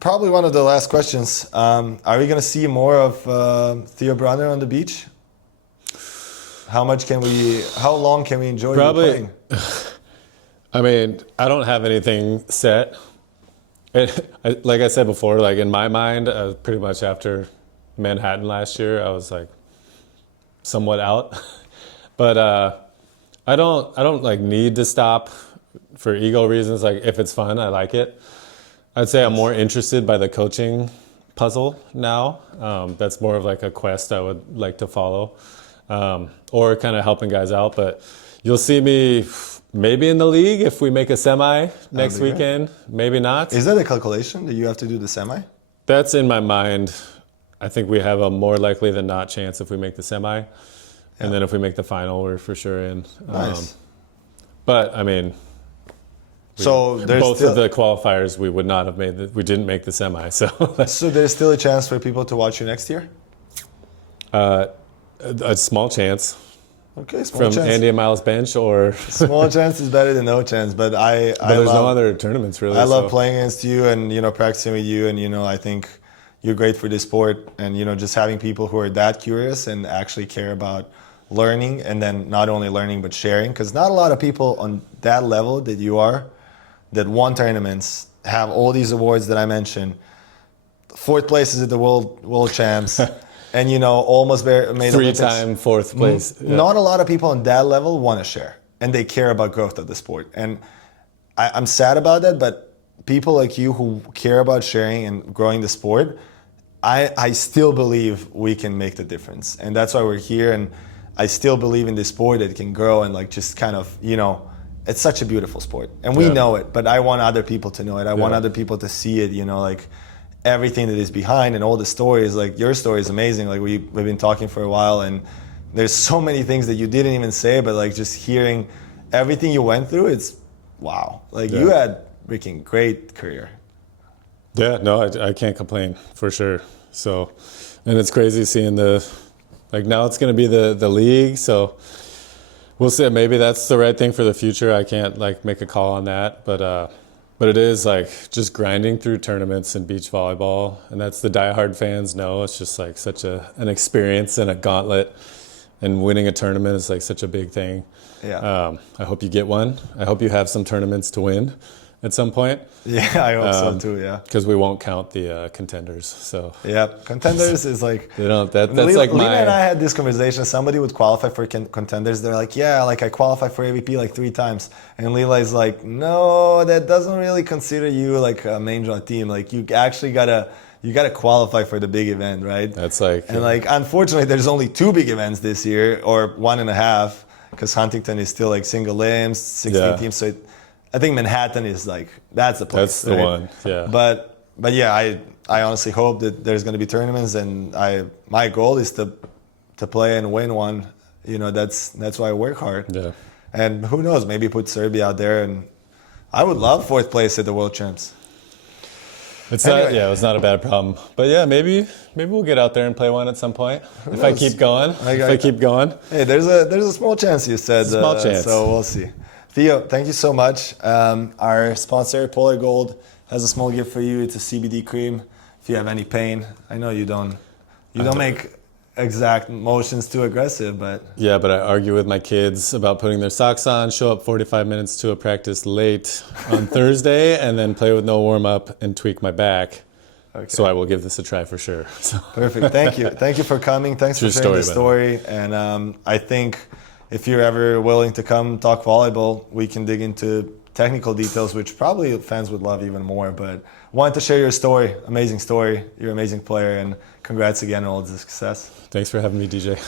probably one of the last questions. Are we going to see more of Theo Brunner on the beach? How long can we enjoy you playing? I mean, I don't have anything set. Like I said before, like in my mind, pretty much after Manhattan last year, I was like somewhat out. But I don't like need to stop for ego reasons. Like if it's fun, I like it. I'd say I'm more interested by the coaching puzzle now. That's more of like a quest I would like to follow, or kind of helping guys out. But you'll see me maybe in the league if we make a semi next weekend. Maybe not. Is that a calculation that you have to do the semi? That's in my mind. I think we have a more likely than not chance if we make the semi. And then if we make the final, we're for sure in. Nice. But I mean, so there's both of the qualifiers we would not have made. We didn't make the semi. So there's still a chance for people to watch you next year? A small chance. Okay, small from chance. Andy and Miles' bench, or small chance is better than no chance. But there's no other tournaments really. I love playing against you and practicing with you, and I think you're great for this sport, and just having people who are that curious and actually care about learning, and then not only learning but sharing, because not a lot of people on that level that you are, that won tournaments, have all these awards that I mentioned, 4th places at the world champs. And almost made Olympics. 3-time 4th place. Not a lot of people on that level want to share, and they care about growth of the sport. And I'm sad about that, but people like you who care about sharing and growing the sport, I still believe we can make the difference. And that's why we're here, and I still believe in this sport that it can grow and just kind of, it's such a beautiful sport. And we know it, but I want other people to know it. I want other people to see it, everything that is behind and all the stories. Like your story is amazing. Like we've been talking for a while, and there's so many things that you didn't even say, but just hearing everything you went through, it's wow. You had freaking great career. Yeah, no, I can't complain for sure. So, and it's crazy seeing now it's going to be the league. So we'll see. Maybe that's the right thing for the future. I can't make a call on that, but it is just grinding through tournaments and beach volleyball, and that's the diehard fans know. It's just such an experience and a gauntlet, and winning a tournament is such a big thing. Yeah. I hope you get one. I hope you have some tournaments to win, at some point. Yeah, I hope so too. Yeah, because we won't count the contenders. So yeah, contenders is like they don't. That's Lena, like Lena and I had this conversation. Somebody would qualify for contenders. They're like, yeah, like I qualified for AVP like 3 times, and Lila is like, no, that doesn't really consider you like a main draw team. Like you actually gotta qualify for the big event, right? That's like and like unfortunately, there's only 2 big events this year, or 1.5, because Huntington is still like single limbs, 16 teams. So I think Manhattan is like that's the place. That's the one. Yeah. But yeah, I honestly hope that there's going to be tournaments, and my goal is to play and win one. You know, that's why I work hard. Yeah. And who knows, maybe put Serbia out there, and I would love 4th place at the World Champs. It's not, yeah, it's not a bad problem. But yeah, maybe we'll get out there and play one at some point. If I keep going. If I keep going. Hey, there's a small chance, you said. Small chance. So we'll see. Theo, thank you so much. Our sponsor, Polar Gold, has a small gift for you. It's a CBD cream. If you have any pain, I know you don't make exact motions too aggressive, but yeah, but I argue with my kids about putting their socks on, show up 45 minutes to a practice late on Thursday, and then play with no warm up and tweak my back. Okay. So I will give this a try for sure. So. Perfect. Thank you for coming. Thanks for sharing the story. And I think if you're ever willing to come talk volleyball, we can dig into technical details, which probably fans would love even more. But wanted to share your story. Amazing story. You're an amazing player, and congrats again on all the success. Thanks for having me, DJ.